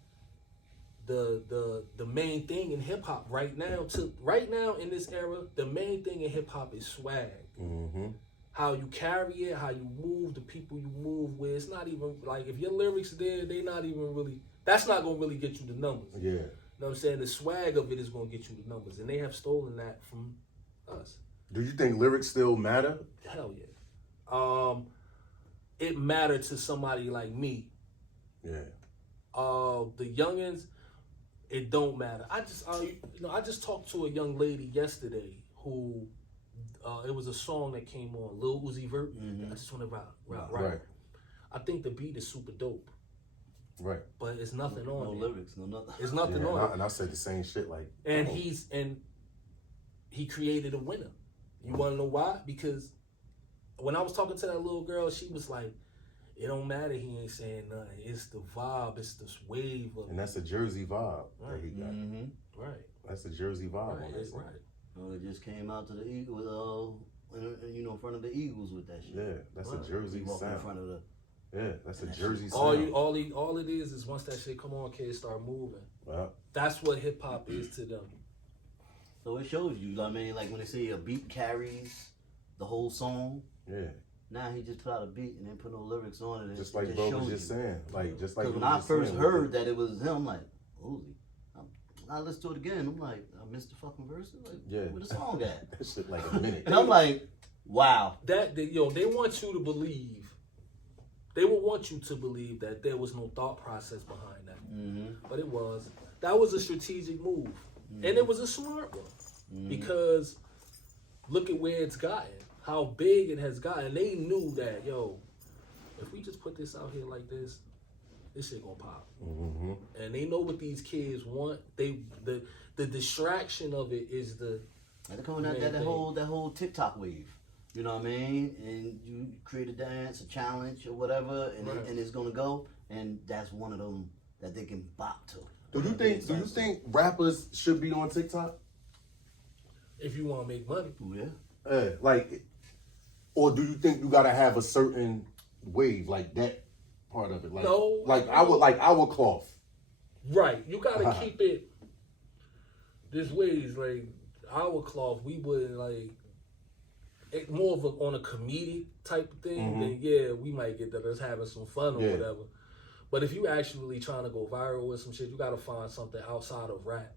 the main thing in hip hop right now. Right now in this era, the main thing in hip hop is swag. How you carry it, how you move, the people you move with. It's not even like if your lyrics are there, they not even really. That's not gonna really get you the numbers. Yeah. You know what I'm saying? The swag of it is gonna get you the numbers, and they have stolen that from us. Do you think lyrics still matter? Hell yeah. It mattered to somebody like me. Yeah. The youngins, it don't matter. I just talked to a young lady yesterday who, it was a song that came on, Lil Uzi Vert. I just want to rap. Right. I think the beat is super dope. Right. But it's nothing on it. No lyrics, no nothing. It's nothing on it. And I said the same shit like. And he created a winner. You want to know why? Because when I was talking to that little girl, she was like, it don't matter, he ain't saying nothing. It's the vibe, it's this wave of. And that's a Jersey vibe that he got. Right. That's a Jersey vibe. Right. Well, it just came out to the Eagles, in front of the Eagles with that shit. Yeah, that's a Jersey sound. In front of the. Yeah, that's a Jersey sound. All it is once that shit come on, kids start moving. Well, that's what hip hop is to them. So it shows you, I mean, like when they say a beat carries the whole song. Yeah. Now he just put out a beat and then put no lyrics on it. And just like bro was just saying. Like, just like when I first heard that it was him, like, Uzi. I listened to it again. I'm like, I missed the fucking verse. Like, where the song at? That shit like a minute. And I'm like, wow. They want you to believe. They will want you to believe that there was no thought process behind that. But it was. That was a strategic move. And it was a smart one. Because look at where it's gotten. How big it has gotten. They knew that, if we just put this out here like this shit gonna pop. And they know what these kids want. The distraction of it is the. They're coming out that whole TikTok wave. You know what I mean? And you create a dance, a challenge, or whatever, and it's gonna go. And that's one of them that they can bop to. Do you think rappers should be on TikTok? If you want to make money. Yeah. Like, or do you think you gotta have a certain wave, like that part of it? Like, No. Like our cloth. Right. You gotta keep it this ways, like our cloth, we wouldn't like it more of on a comedic type of thing, then yeah, we might get that us having some fun or whatever. But if you actually trying to go viral with some shit, you gotta find something outside of rap.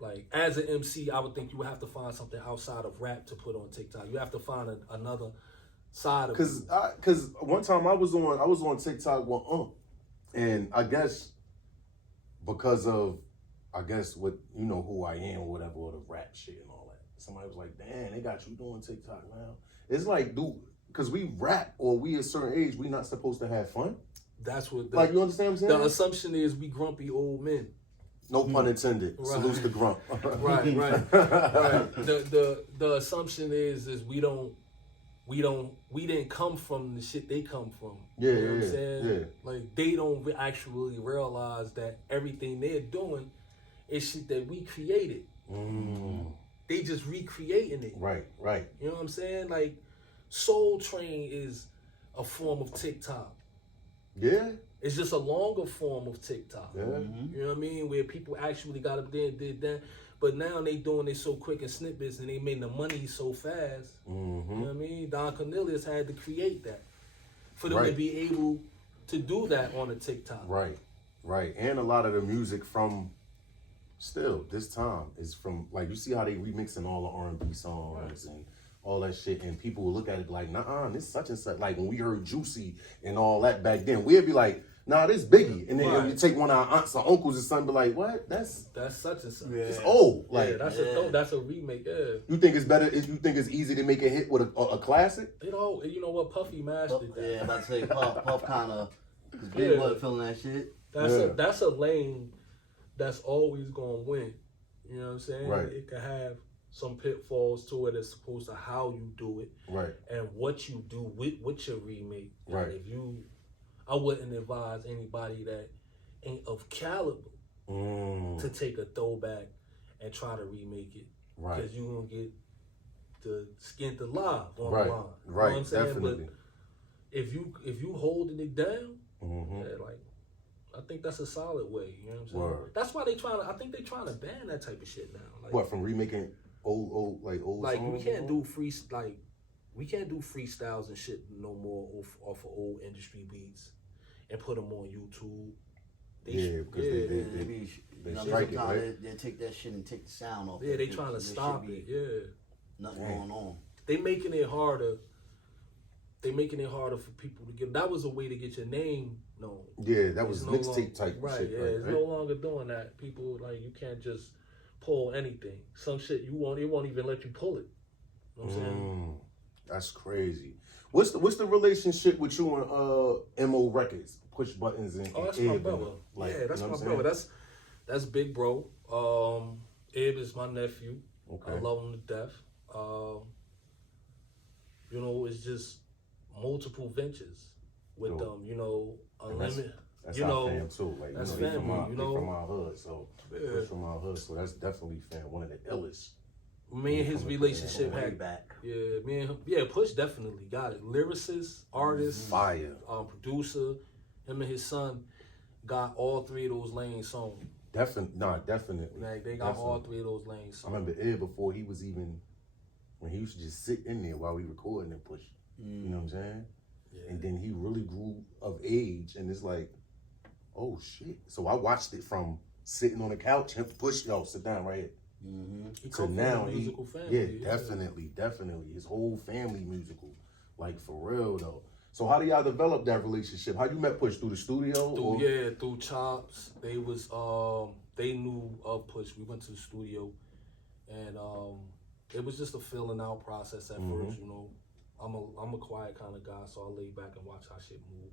Like as an MC, I would think you would have to find something outside of rap to put on TikTok. You have to find another side of it. Cause one time I was on TikTok with and I guess because of what who I am or whatever, or the rap shit and all that. Somebody was like, "Damn, they got you doing TikTok now." It's like, dude, because we rap or we a certain age, we not supposed to have fun. That's what. Like, you understand what I'm saying? The assumption is we grumpy old men. No pun intended. Right. Salutes to grump. Right. The assumption is we didn't come from the shit they come from. Yeah, you know what I'm saying? Yeah. Like they don't actually realize that everything they're doing is shit that we created. They just recreating it. Right. You know what I'm saying? Like Soul Train is a form of TikTok. Yeah. It's just a longer form of TikTok. Yeah. You know what I mean? Where people actually got up there and did that. But now they doing it so quick in snippets and they made the money so fast. You know what I mean? Don Cornelius had to create that for them to be able to do that on a TikTok. Right. And a lot of the music from still this time is from, like, you see how they remixing all the R&B songs and all that shit, and people will look at it like, nah, this such and such. Like when we heard Juicy and all that back then, we'd be like, nah, this Biggie. And then you take one of our aunts or uncles or something, be like, what? That's such and such. Yeah. It's old. Like, that's a remake. Yeah. You think it's better? You think it's easy to make a hit with a classic? You know what? Puffy mastered that. Yeah, I'm about to say Puff kind of, because Big wasn't feeling that shit. That's a lane that's always gonna win. You know what I'm saying? Right. It can have some pitfalls to it as opposed to how you do it, right, and what you do with your remake. Right. And I wouldn't advise anybody that ain't of caliber to take a throwback and try to remake it, right? Because you're gonna get the skinned alive on right, the line. Right, you know what I'm saying? definitely. But if you holding it down, like, I think that's a solid way. You know what I'm saying? Word. That's why I think they trying to ban that type of shit now. Like, what, from remaking old like songs? we can't do freestyles and shit no more off of old industry beats and put them on YouTube. They strike it, right? They take that shit and take the sound off. Yeah, they trying to stop it. Yeah, nothing going on. They making it harder. They making it harder for people to get. That was a way to get your name known. Yeah, that was mixtape type shit. Yeah, it's no longer doing that. People, like, you can't just pull anything. Some shit it won't even let you pull it. You know what I'm saying? That's crazy. What's the relationship with you and MO Records? Push Buttons and that's my brother. Like, yeah, that's my brother. That's big bro. Ib is my nephew. Okay. I love him to death. It's just multiple ventures with them. Unlimited. That's our fam too. Like, that's family. From our hood, so Push from our hood. So that's definitely one of the illest. Me and his relationship had back. Yeah, me and him. Yeah, Push definitely got it. Lyricist, artist, fire, producer. Him and his son got all three of those lanes sewn. Definitely. Like, they got all three of those lanes sewn. I remember Ed before he was even, when he used to just sit in there while we recording and Push. You know what I'm saying? Yeah. And then he really grew of age, and it's like, oh shit. So I watched it from sitting on the couch and Push, sit down right here. So now musical family. Yeah, definitely. His whole family musical, like, for real though. So how do y'all develop that relationship? How you met Push? Through the studio? Through Chops. They was they knew of Push. We went to the studio, and it was just a filling out process at first. I'm a quiet kind of guy, so I lay back and watch how shit move.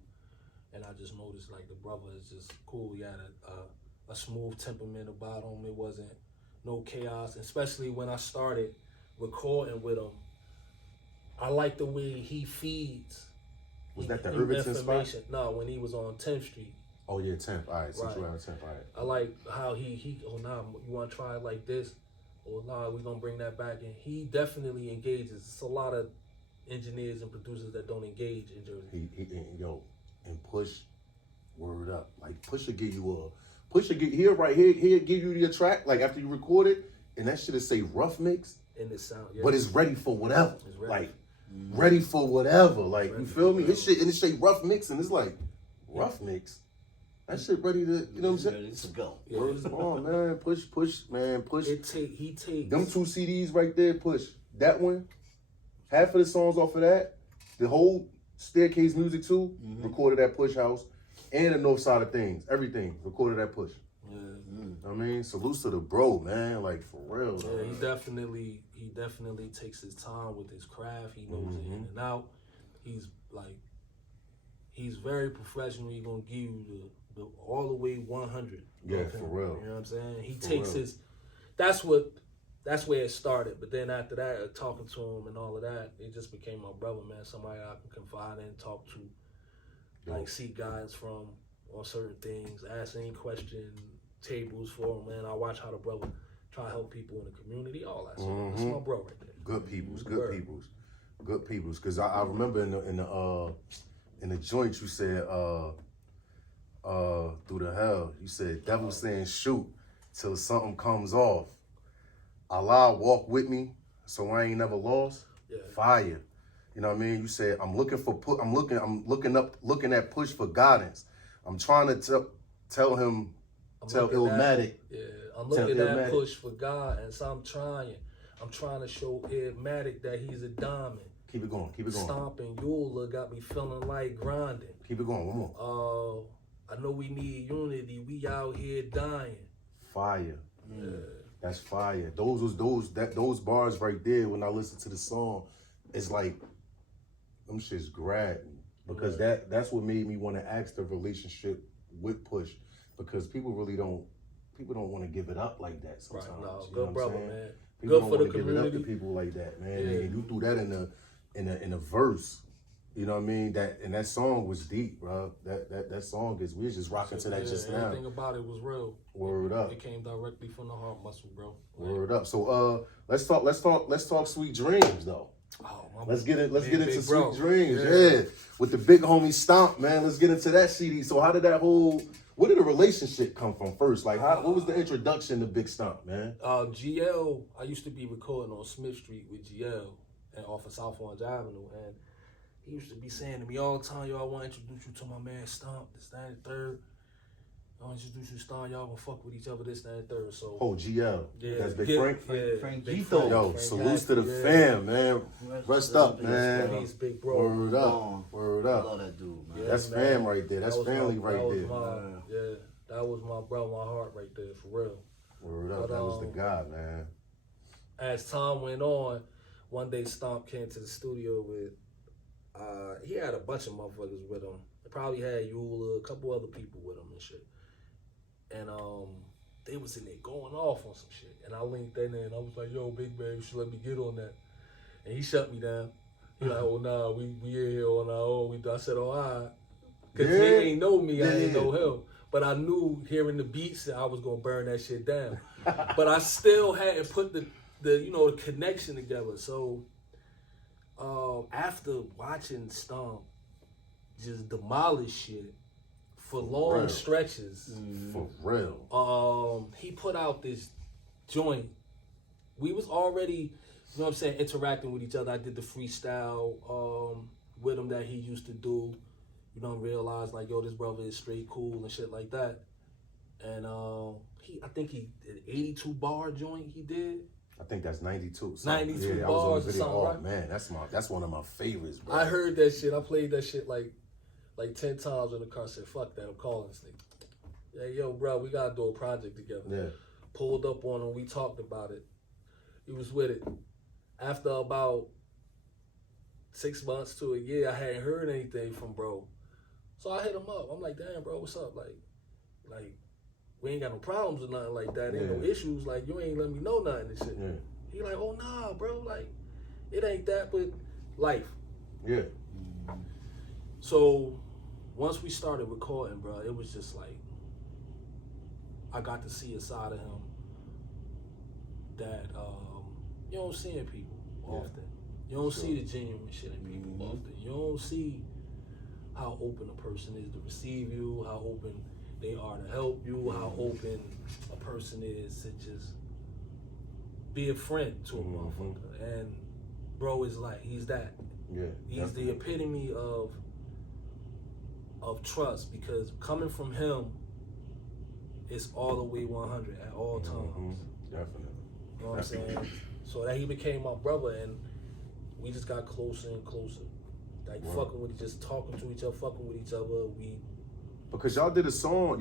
And I just noticed, like, the brother is just cool. He had a smooth temperament about him. It wasn't no chaos, especially when I started recording with him. I like the way he feeds. Was that the Irvington spot? No, when he was on 10th Street. Oh yeah, 10th. All right, Right. you out 10th. All right. I like how he oh nah, you want to try it like this, or nah, we gonna bring that back in. He definitely engages. It's a lot of engineers and producers that don't engage in Jersey. And Push, word up. Like Pusha give you he'll give you the track like after you record it, and that shit'll say rough mix, In the sound, yeah. but it's ready for whatever. It's ready. Like ready for whatever. Like Ready you feel for me? This shit and it say rough mix, and it's like rough mix. That shit ready to, you know what I'm saying? Let's go. Yeah. Words on, man. Push, man. Push. He takes Them 2 CDs right there, Push. That one, half of the songs off of that, the whole Staircase Music too, recorded at Push House, and the North Side of Things, everything recorded at Push. I mean, salutes to the bro, man. Like for real. Yeah, he definitely takes his time with his craft. He knows it in and out. He's very professional. He gonna give you the all the way 100. Yeah, for real. You know what I'm saying? He For takes real. his. That's where it started. But then after that, talking to him and all of that, it just became my brother, man. Somebody I can confide in, talk to, like seek guidance from on certain things, ask any question, tables for him, man. I watch how the brother try to help people in the community, all that stuff. That's my bro right there. Good peoples. Word. Good peoples. Cause I remember in the joint you said through the hell, you said devil saying shoot till something comes off. Allah walk with me, so I ain't never lost. Yeah. Fire. You know what I mean? You said I'm looking at Push for guidance. I'm trying to tell Illmatic. Yeah, I'm looking at Illmatic. Push for God, and so I'm trying to show Illmatic that he's a diamond. Keep it going. Stomping Eula got me feeling like grinding. Keep it going. One more. I know we need unity. We out here dying. Fire. Yeah. That's fire. Those bars right there. When I listen to the song, it's like them shits grabbed me because that's what made me want to ask the relationship with Push, because people don't want to give it up like that sometimes. Right, no, you know good what I'm brother, saying? man. People Good don't for the want to give it up to community. people like that, man. Yeah. And you threw that in a verse. You know what I mean? That song was deep, bro. That song is, we was just rocking to that just now. Everything about it was real. Word up. It came directly from the heart muscle, bro. Word up. So let's talk Sweet Dreams though. Oh, Let's get into big bro. Sweet Dreams. Yeah. Yeah. With the big homie Stomp, man. Let's get into that CD. So how did where did the relationship come from first? Like what was the introduction to Big Stomp, man? GL, I used to be recording on Smith Street with GL and off of South Orange Avenue, and he used to be saying to me all the time, yo, I want to introduce you to my man Stomp, this, that, and third. I want to introduce you to Stomp, y'all gonna fuck with each other, this, that, and third. So, Oh, GL. yeah, That's Big Frank. Yeah, Frank Big Gito. Yo, Frank salutes to the Hackett, fam, man. Rest up, man. He's big bro. Word up. Word I up. love that dude, man. Yeah, That's man. fam right there. That's That was family my- right that was there. my- that was my bro, my heart right there, for real. Word up. But, That was the guy, man. As time went on, one day Stomp came to the studio with, he had a bunch of motherfuckers with him. He probably had Eula, a couple other people with him and shit. And they was in there going off on some shit. And I linked in there and I was like, yo, big man, you should let me get on that. And he shut me down. He like, oh, nah, we in here on our own. I said, oh, all right. Because he ain't know me, I ain't know him. But I knew hearing the beats, I was going to burn that shit down. But I still hadn't put the connection together. So after watching Stomp just demolish shit for long stretches, For real. he put out this joint. We was already, you know what I'm saying, interacting with each other. I did the freestyle with him that he used to do. You don't realize like, yo, this brother is straight cool and shit like that. And I think he did 82 bar joint he did. I think that's 92. 92 yeah, bars I was on or the video. something, Oh right? man, that's one of my favorites, bro. I heard that shit. I played that shit like 10 times in the car. I said, fuck that, I'm calling this nigga. Hey, yo, bro, we gotta do a project together. Yeah. Pulled up on him, we talked about it. He was with it. After about 6 months to a year, I hadn't heard anything from bro. So I hit him up. I'm like, damn, bro, what's up? Like, we ain't got no problems or nothing like that. Ain't no issues. Like, you ain't let me know nothing and shit. Yeah. He like, oh, nah, bro. Like, it ain't that, but life. Yeah. So once we started recording, bro, it was just like I got to see a side of him that you don't see in people often. You don't see the genuine shit in people often. You don't see how open a person is to receive you, how open they are to help you, how open a person is to just be a friend to a motherfucker. And bro is like, he's that. Yeah, he's the epitome of trust, because coming from him, it's all the way 100 at all times. Definitely. You know what I'm saying? So that he became my brother, and we just got closer and closer. Like fucking with, just talking to each other, fucking with each other. Because y'all did a song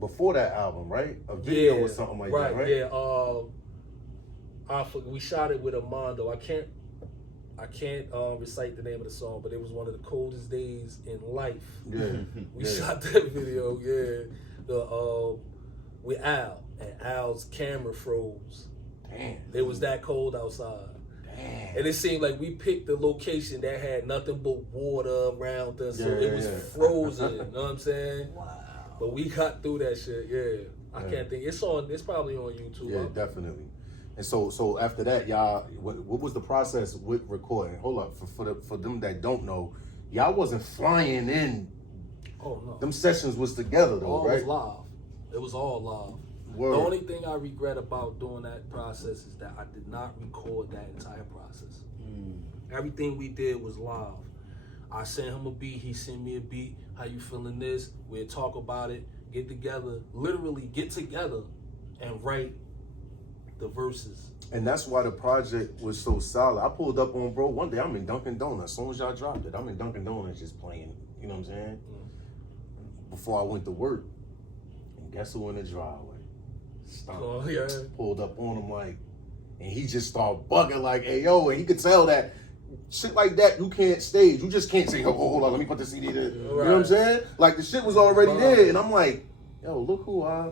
before that album, right? A video or something like that, right? Yeah. We shot it with Armando. I can't recite the name of the song, but it was one of the coldest days in life. Yeah. We shot that video, with Al, and Al's camera froze. Damn. It was that cold outside. Damn. And it seemed like we picked the location that had nothing but water around us, so it was frozen. You know what I'm saying? Wow. But we got through that shit. Yeah. I can't think. It's probably on YouTube. Yeah, definitely. And so after that, y'all, what was the process with recording? Hold up, for them that don't know, y'all wasn't flying in. Oh no. Them sessions was together though, All right? was live. It was all live. Word. The only thing I regret about doing that process is that I did not record that entire process. Everything we did was live. I sent him a beat, he sent me a beat. How you feeling this? We'll talk about it, get together, literally get together and write the verses. And that's why the project was so solid. I pulled up on bro one day, I'm in Dunkin' Donuts. As soon as y'all dropped it, I'm in Dunkin' Donuts just playing, you know what I'm saying? Before I went to work. And guess who in the driveway? Stomp. Oh, yeah. Pulled up on him like, and he just started bugging like, hey yo, and he could tell that shit like that you can't stage. You just can't say, oh, hold on, let me put the CD there. You know what I'm saying? Like the shit was already there, and I'm like, yo, look who I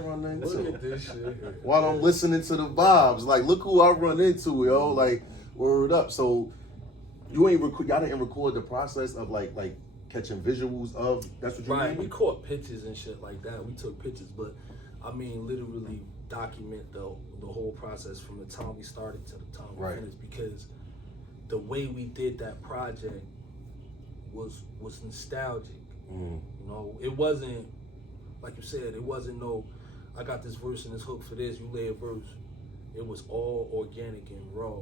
run into. Look at this shit. While I'm listening to the vibes, like look who I run into, yo. Like word up. So y'all didn't record the process of like catching visuals of, that's what you mean? We caught pictures and shit like that. We took pictures, but I mean literally document the whole process from the time we started to the time we finished, because the way we did that project was nostalgic. You know, it wasn't, like you said, it wasn't no, I got this verse and this hook for this, you lay a verse. It was all organic and raw.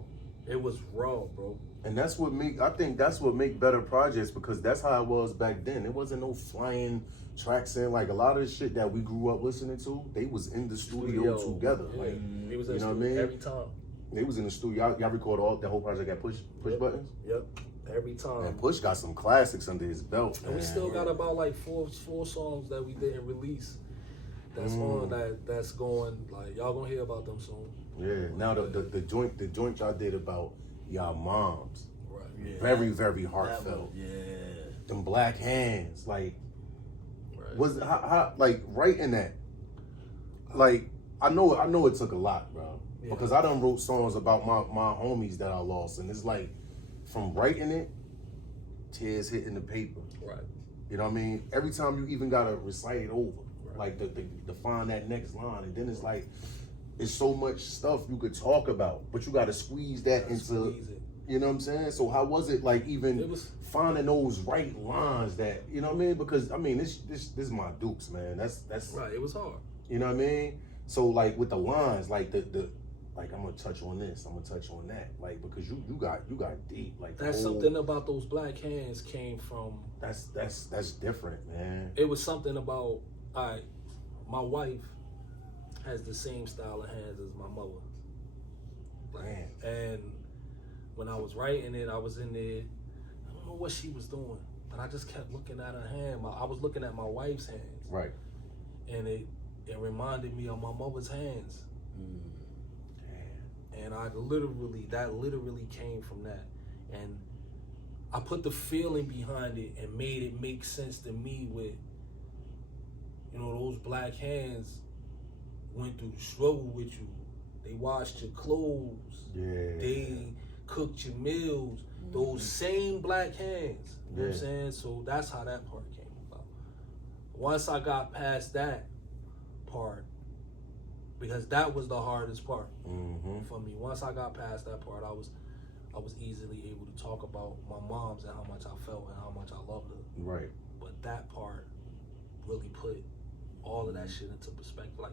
It was raw, bro. And I think that's what make better projects, because that's how it was back then. It wasn't no flying tracks in. Like a lot of the shit that we grew up listening to, they was in the studio together. Yeah. Like, it was you know what I mean? Every time. They was in the studio. Y'all record the whole project at Push Buttons? Yep. Every time. And Push got some classics under his belt. And we still got about like four songs that we didn't release. That's that's going, like, y'all gonna hear about them soon. Yeah. Now the joint y'all did about y'all moms. Right. Yeah. Very, very heartfelt. Yeah. Them black hands, like, Right. was how like writing that. Like I know it took a lot, bro. Yeah. Because I done wrote songs about my homies that I lost, and it's like from writing it, tears hitting the paper. Right. You know what I mean? Every time you even gotta recite it over, like to find that next line, and then it's like it's so much stuff you could talk about, but you gotta squeeze that into. You know what I'm saying? So how was it like even finding those right lines that, you know what I mean? Because I mean this is my Dukes, man. That's right. It was hard. You know what I mean? So like with the lines, like the like I'm gonna touch on this, I'm gonna touch on that, like because you got deep, like that's something about those black hands came from. That's different, man. It was something about my wife has the same style of hands as my mother. Man. And when I was writing it, I was in there. I don't know what she was doing, but I just kept looking at her hand. I was looking at my wife's hands, Right. and it reminded me of my mother's hands. And that literally came from that. And I put the feeling behind it and made it make sense to me with, you know, those black hands went through the struggle with you. They washed your clothes. Yeah. They cooked your meals. Those same black hands. You know what I'm saying? So that's how that part came about. Once I got past that part, because that was the hardest part for me. Once I got past that part, I was easily able to talk about my mom's and how much I felt and how much I loved her. Right. But that part really put all of that shit into perspective. Like,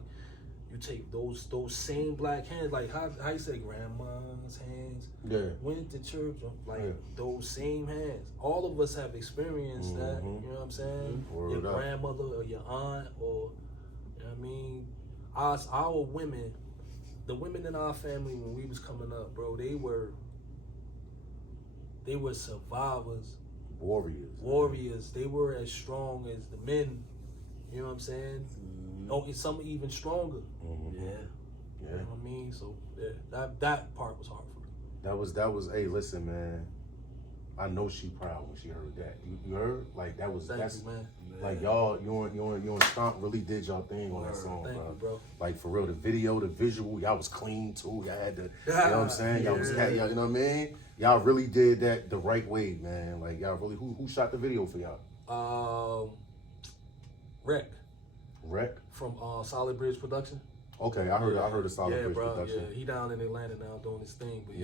you take those same black hands, like how you say grandma's hands, went to church, like those same hands. All of us have experienced that, you know what I'm saying? Your grandmother or your aunt, or, you know what I mean? Our women, the women in our family when we was coming up, bro, they were survivors. Warriors. They were as strong as the men, you know what I'm saying? Oh, some even stronger. Yeah. You know what I mean? So yeah, that part was hard for me. That was. Hey, listen, man. I know she proud when she heard that. You heard? Like that's you, man. Like y'all, you and Stomp really did y'all thing on that song, Thank you, bro. Like for real, the video, the visual, y'all was clean too. Y'all had the, you know what I'm saying? Y'all was, you know what I mean? Y'all really did that the right way, man. Like y'all really. Who shot the video for y'all? Rec from Solid Bridge Production. Okay, I heard of Solid Bridge Production. Yeah, he down in Atlanta now doing his thing, but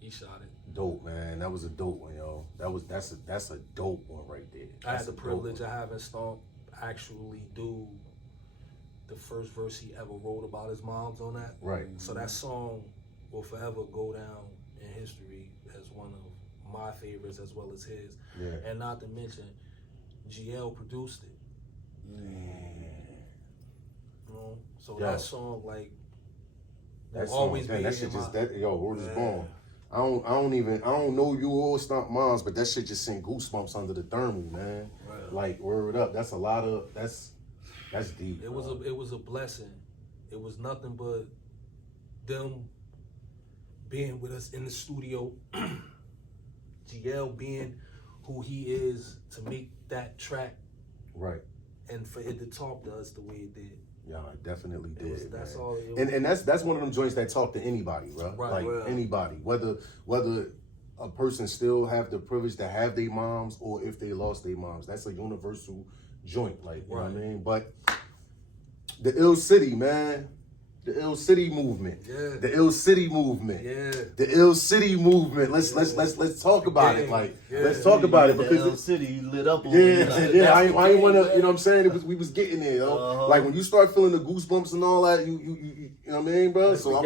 he shot it. Dope, man. That was a dope one, yo. That's a dope one right there. I had the privilege of having Stomp actually do the first verse he ever wrote about his moms on that. Right. So that song will forever go down in history as one of my favorites as well as his. Yeah. And not to mention, GL produced it. You know, so that song, like, that song, always man, be that in shit my... just word is born. I don't know you all Stomp moms, but that shit just sent goosebumps under the thermal, man. Right. Like, word up. That's a lot of that's deep. It was a blessing. It was nothing but them being with us in the studio, GL being who he is to make that track, right, and for it to talk to us the way it did. Yeah, I definitely did. That's all. And that's one of them joints that talk to anybody, bro. Right, like anybody, whether a person still have the privilege to have their moms or if they lost their moms. That's a universal joint, like you know what I mean. But the Ill City, man. The Ill City movement. Yeah. The Ill City movement. Yeah. The Ill City movement. Let's talk about it. Like let's talk about it because Ill City lit up. I ain't wanna, you know what I'm saying? We was getting there, yo. Like when you start feeling the goosebumps and all that, you know what I mean, bro? So I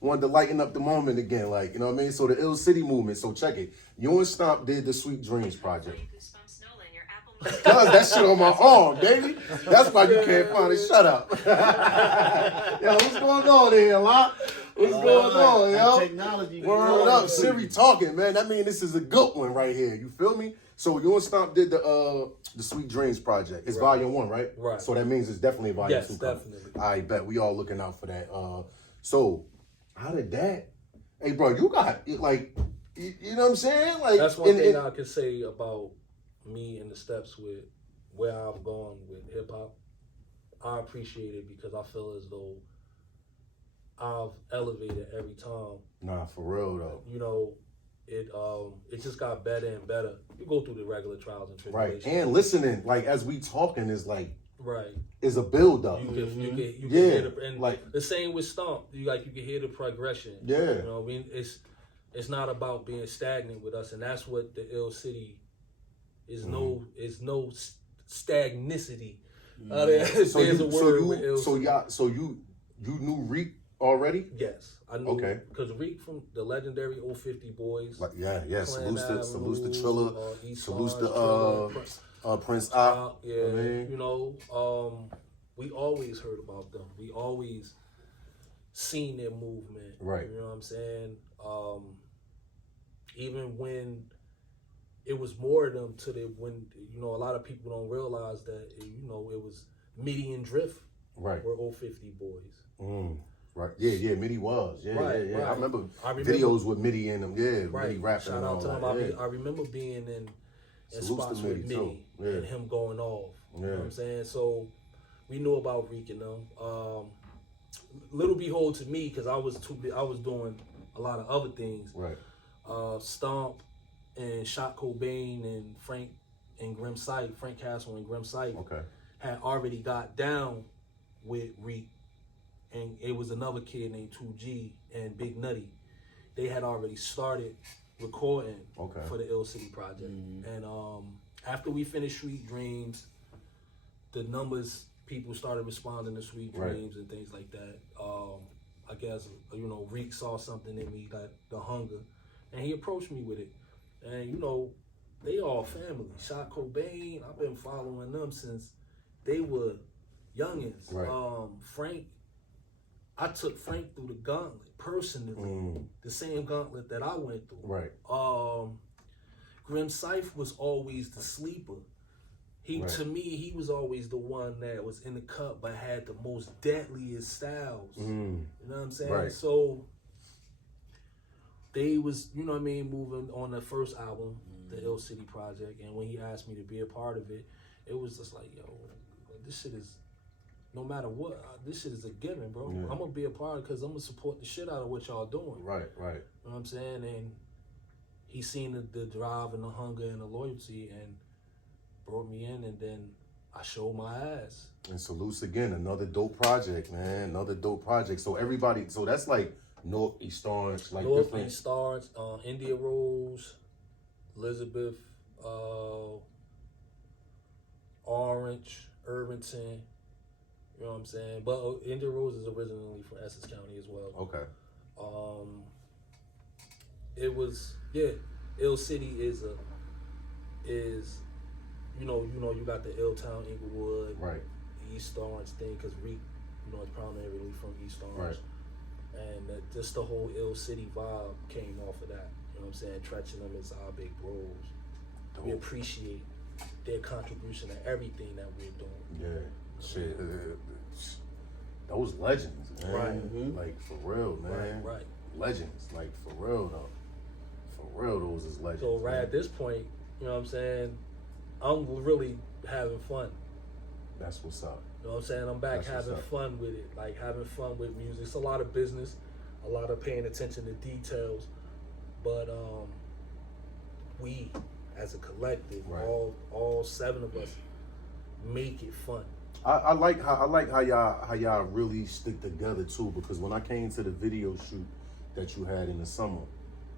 wanted to lighten up the moment again, like, you know what I mean? So the Ill City movement. So check it. You and Stomp did the Sweet Dreams project. Cause that shit on my arm, baby. That's why you can't find it. Shut up. Yo, what's going on here, Lot? What's going on, yo? Technology. Word up, Siri talking, man. That mean this is a good one right here. You feel me? So you and Stomp did the Sweet Dreams project. It's volume 1, right? Right. So that means it's definitely volume 2. Yes, definitely. I bet we all looking out for that. So how did that? Hey, bro, you got like, you know what I'm saying? Like that's one thing I can say about me and the steps with where I've gone with hip hop. I appreciate it because I feel as though I've elevated every time. Nah, for real though. You know, it just got better and better. You go through the regular trials and tribulations. Right, and listening, like as we talking is like is a build up. You can hear the same with Stomp. You can hear the progression. Yeah. You know what I mean? It's not about being stagnant with us, and that's what the Ill City is. No stagnicity. There's a word with Ill City. So you knew Reek already? Yes, I knew. Okay. Because Reek from the legendary 050 Boys. Salute the Triller. Salute the Prince Op. Yeah, I mean, you know, we always heard about them. We always seen their movement. Right. You know what I'm saying? Even when it was more of them when, you know, a lot of people don't realize that, you know, it was Midi and Drift. Right. Were 050 Boys. Right. Yeah, Midi was. Yeah. I remember videos with Midi in them. Yeah, Midi rapping. Shout out to him. Yeah. I remember being in spots with Midi and him going off. You know what I'm saying? So we knew about Reek and them. Little behold to me, because I was doing a lot of other things. Right. Stomp and Shot Cobain and Frank Castle and Grim Sight had already got down with Reek, and it was another kid named 2G and Big Nutty. They had already started recording for the Ill City project. And after we finished Sweet Dreams, the numbers, people started responding to Sweet Dreams and things like that. I guess, you know, Reek saw something in me, like the hunger, and he approached me with it. And, you know, they all family. Shot Cobain, I've been following them since they were youngins. Frank, I took Frank through the gauntlet personally, the same gauntlet that I went through. Grim Syph was always the sleeper. To me, he was always the one that was in the cut but had the most deadliest styles. You know what I'm saying? So they was, you know what I mean, moving on the first album, the Ill City project, and when he asked me to be a part of it, it was just like, yo, this shit is, no matter what, this shit is a given, bro. I'm gonna be a part of it because I'm gonna support the shit out of what y'all doing. You know what I'm saying? And he seen the drive and the hunger and the loyalty and brought me in, and then I showed my ass. And salutes again, another dope project, man. Another dope project. So everybody, so that's like Northeast Orange, like different. Northeast Orange, India Rose, Elizabeth, Orange, Irvington. You know what I'm saying? But India Rose is originally from Essex County as well. It was, Ill City is you know, you got the Ill Town, Inglewood, East Orange thing, because Reek, you know, is primarily from East Orange. And just the whole Ill City vibe came off of that. You know what I'm saying? Tretchenham is our big bros. We appreciate their contribution to everything that we're doing. Shit. Those legends, man. Like, for real, man. Legends, like, for real, though. For real, those is legends. So, at this point, you know what I'm saying, I'm really having fun. That's what's up. You know what I'm saying? I'm back having fun with it, like having fun with music. It's a lot of business, a lot of paying attention to details, but we, as a collective, all 7 of us, make it fun. I like how y'all really stick together too, because when I came to the video shoot that you had in the summer,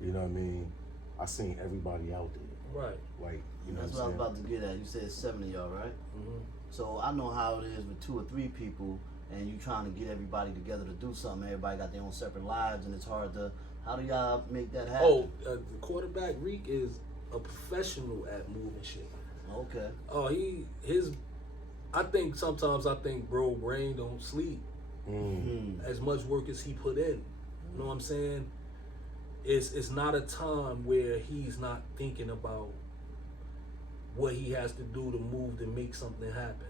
you know what I mean, I seen everybody out there. Like, you know that's what I was about to get at. You said 7 of y'all, right? So I know how it is with 2 or 3 people, and you trying to get everybody together to do something. Everybody got their own separate lives, and it's hard to. How do y'all make that happen? The quarterback Reek is a professional at moving shit. I think bro brain don't sleep as much work as he put in. You know what I'm saying? It's not a time where he's not thinking about what he has to do to move to make something happen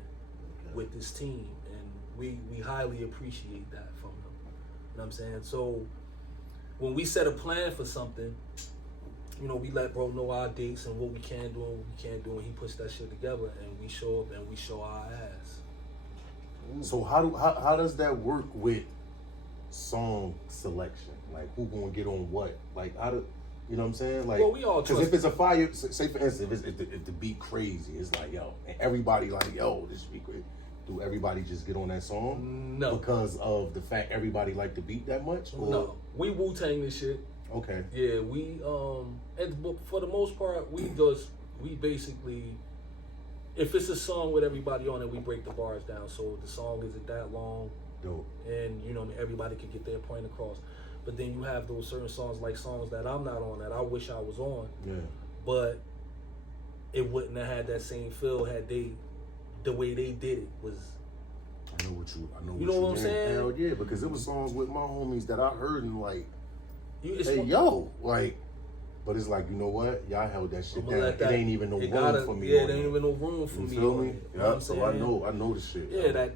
with this team, and we highly appreciate that from him. You know what I'm saying? So when we set a plan for something, you know, we let bro know our dates and what we can do and what we can't do, and he puts that shit together, and we show up and we show our ass. So how does that work with song selection? Like, who gonna get on what? Like, how do you know what I'm saying? Like, well, we all because if it's a fire, say for instance, if the beat crazy, it's like, yo, and everybody like, yo, this beat crazy. Do everybody just get on that song? No, because of the fact everybody like the beat that much. Or? No, we Wu-Tang this shit. Okay. Yeah, we and for the most part, we basically, if it's a song with everybody on it, we break the bars down so the song isn't that long. Dope. And you know, everybody can get their point across. But then you have those certain songs, like songs that I'm not on, that I wish I was on. Yeah. But it wouldn't have had that same feel had the way they did it was. I know what you know what I'm saying? Hell yeah, because it was songs with my homies that I heard and like, but it's like, you know what? Y'all held that shit down. It ain't even no room for me. Yeah, there ain't even no room for me. You feel me? Yeah, so I know the shit. Yeah,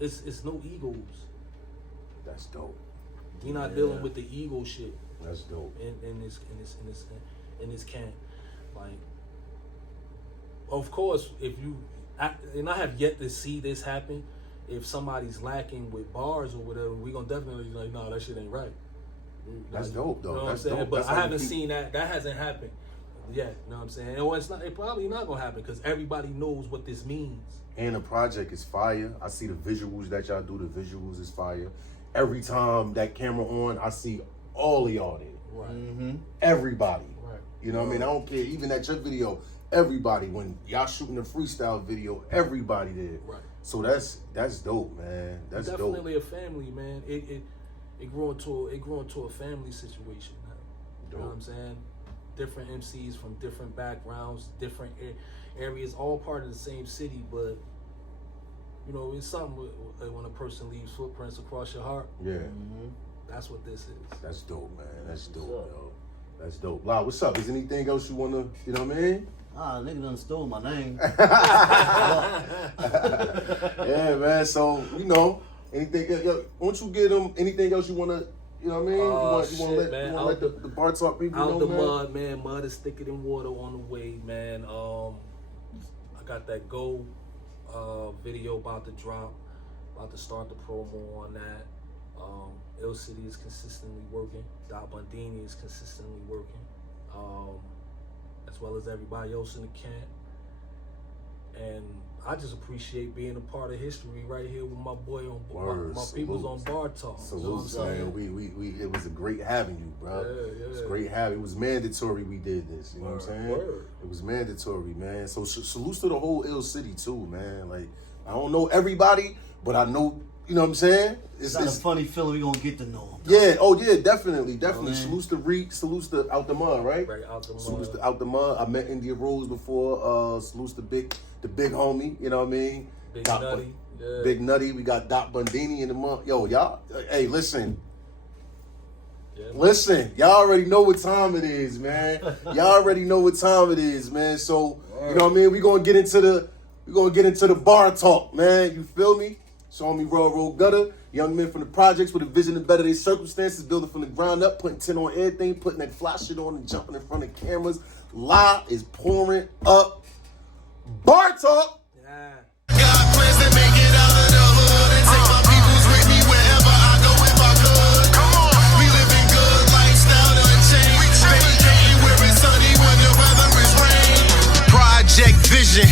it's no egos. That's dope. You're not dealing with the ego shit. That's dope. In this camp, like, of course, I have yet to see this happen. If somebody's lacking with bars or whatever, we gonna definitely be like, no, that shit ain't right. That's dope, though. You know what I'm That's saying? dope. But That's I how haven't you seen that. That hasn't happened yet. You know what I'm saying? And it's probably not gonna happen because everybody knows what this means. And the project is fire. I see the visuals that y'all do. The visuals is fire. Every time that camera on, I see all of y'all there. Right. Mm-hmm. Everybody. Right. You know what I mean? I don't care. Even at your video, everybody. When y'all shooting a freestyle video, everybody there. Right. So that's dope, man. That's definitely dope. a family, man. It grew into a family situation. You know what I'm saying? Different MCs from different backgrounds, different areas, all part of the same city, but you know, it's something when a person leaves footprints across your heart. Yeah. Mm-hmm. That's what this is. That's dope, man. That's dope, yo. That's dope. Lau, what's up? Is anything else you wanna, you know what I mean? Nigga done stole my name. Yeah, man. So, you know, anything, yo, won't you get them anything else you wanna, you know what I mean? You wanna let the Bartawk people know, out the man? mud, man. Mud is thicker than water on the way, man. I got that Go video about to drop. About to start the promo on that. Ill City is consistently working. DotBundini is consistently working. As well as everybody else in the camp. And I just appreciate being a part of history right here with my boy on my people's on Bartawk. Salutes, man. We it was a great having you, bro. Yeah. It was great having. It was mandatory we did this. You know what I'm saying? Word. It was mandatory, man. So salutes to the whole Ill City too, man. Like I don't know everybody, but I know. You know what I'm saying? It's not a funny feeling. We gonna get to know him. Yeah. Oh yeah. Definitely. Oh, Salutes to Reek. Salutes to Out the Mud, right? Right, Out the Mud. Salutes to Out the Mud. I met India Rose before. Salutes to the big homie. You know what I mean? Big Nutty. Yeah. Big Nutty. We got DotBundini in the month. Yo, y'all. Hey, listen. Yeah. Listen, y'all already know what time it is, man. Y'all already know what time it is, man. So you know what I mean. We're gonna get into the bar talk, man. You feel me? Show me roll gutter. Young men from the projects with a vision to better their circumstances, building from the ground up, putting 10 on everything, putting that fly shit on and jumping in front of cameras. Lie is pouring up. Bartawk. Yeah. Got plans to make it out of the hood and take my peoples with me wherever I go if I could. Come on, we living good, lifestyle done changed. Vacating where it's sunny when the weather is rain. Project Vision.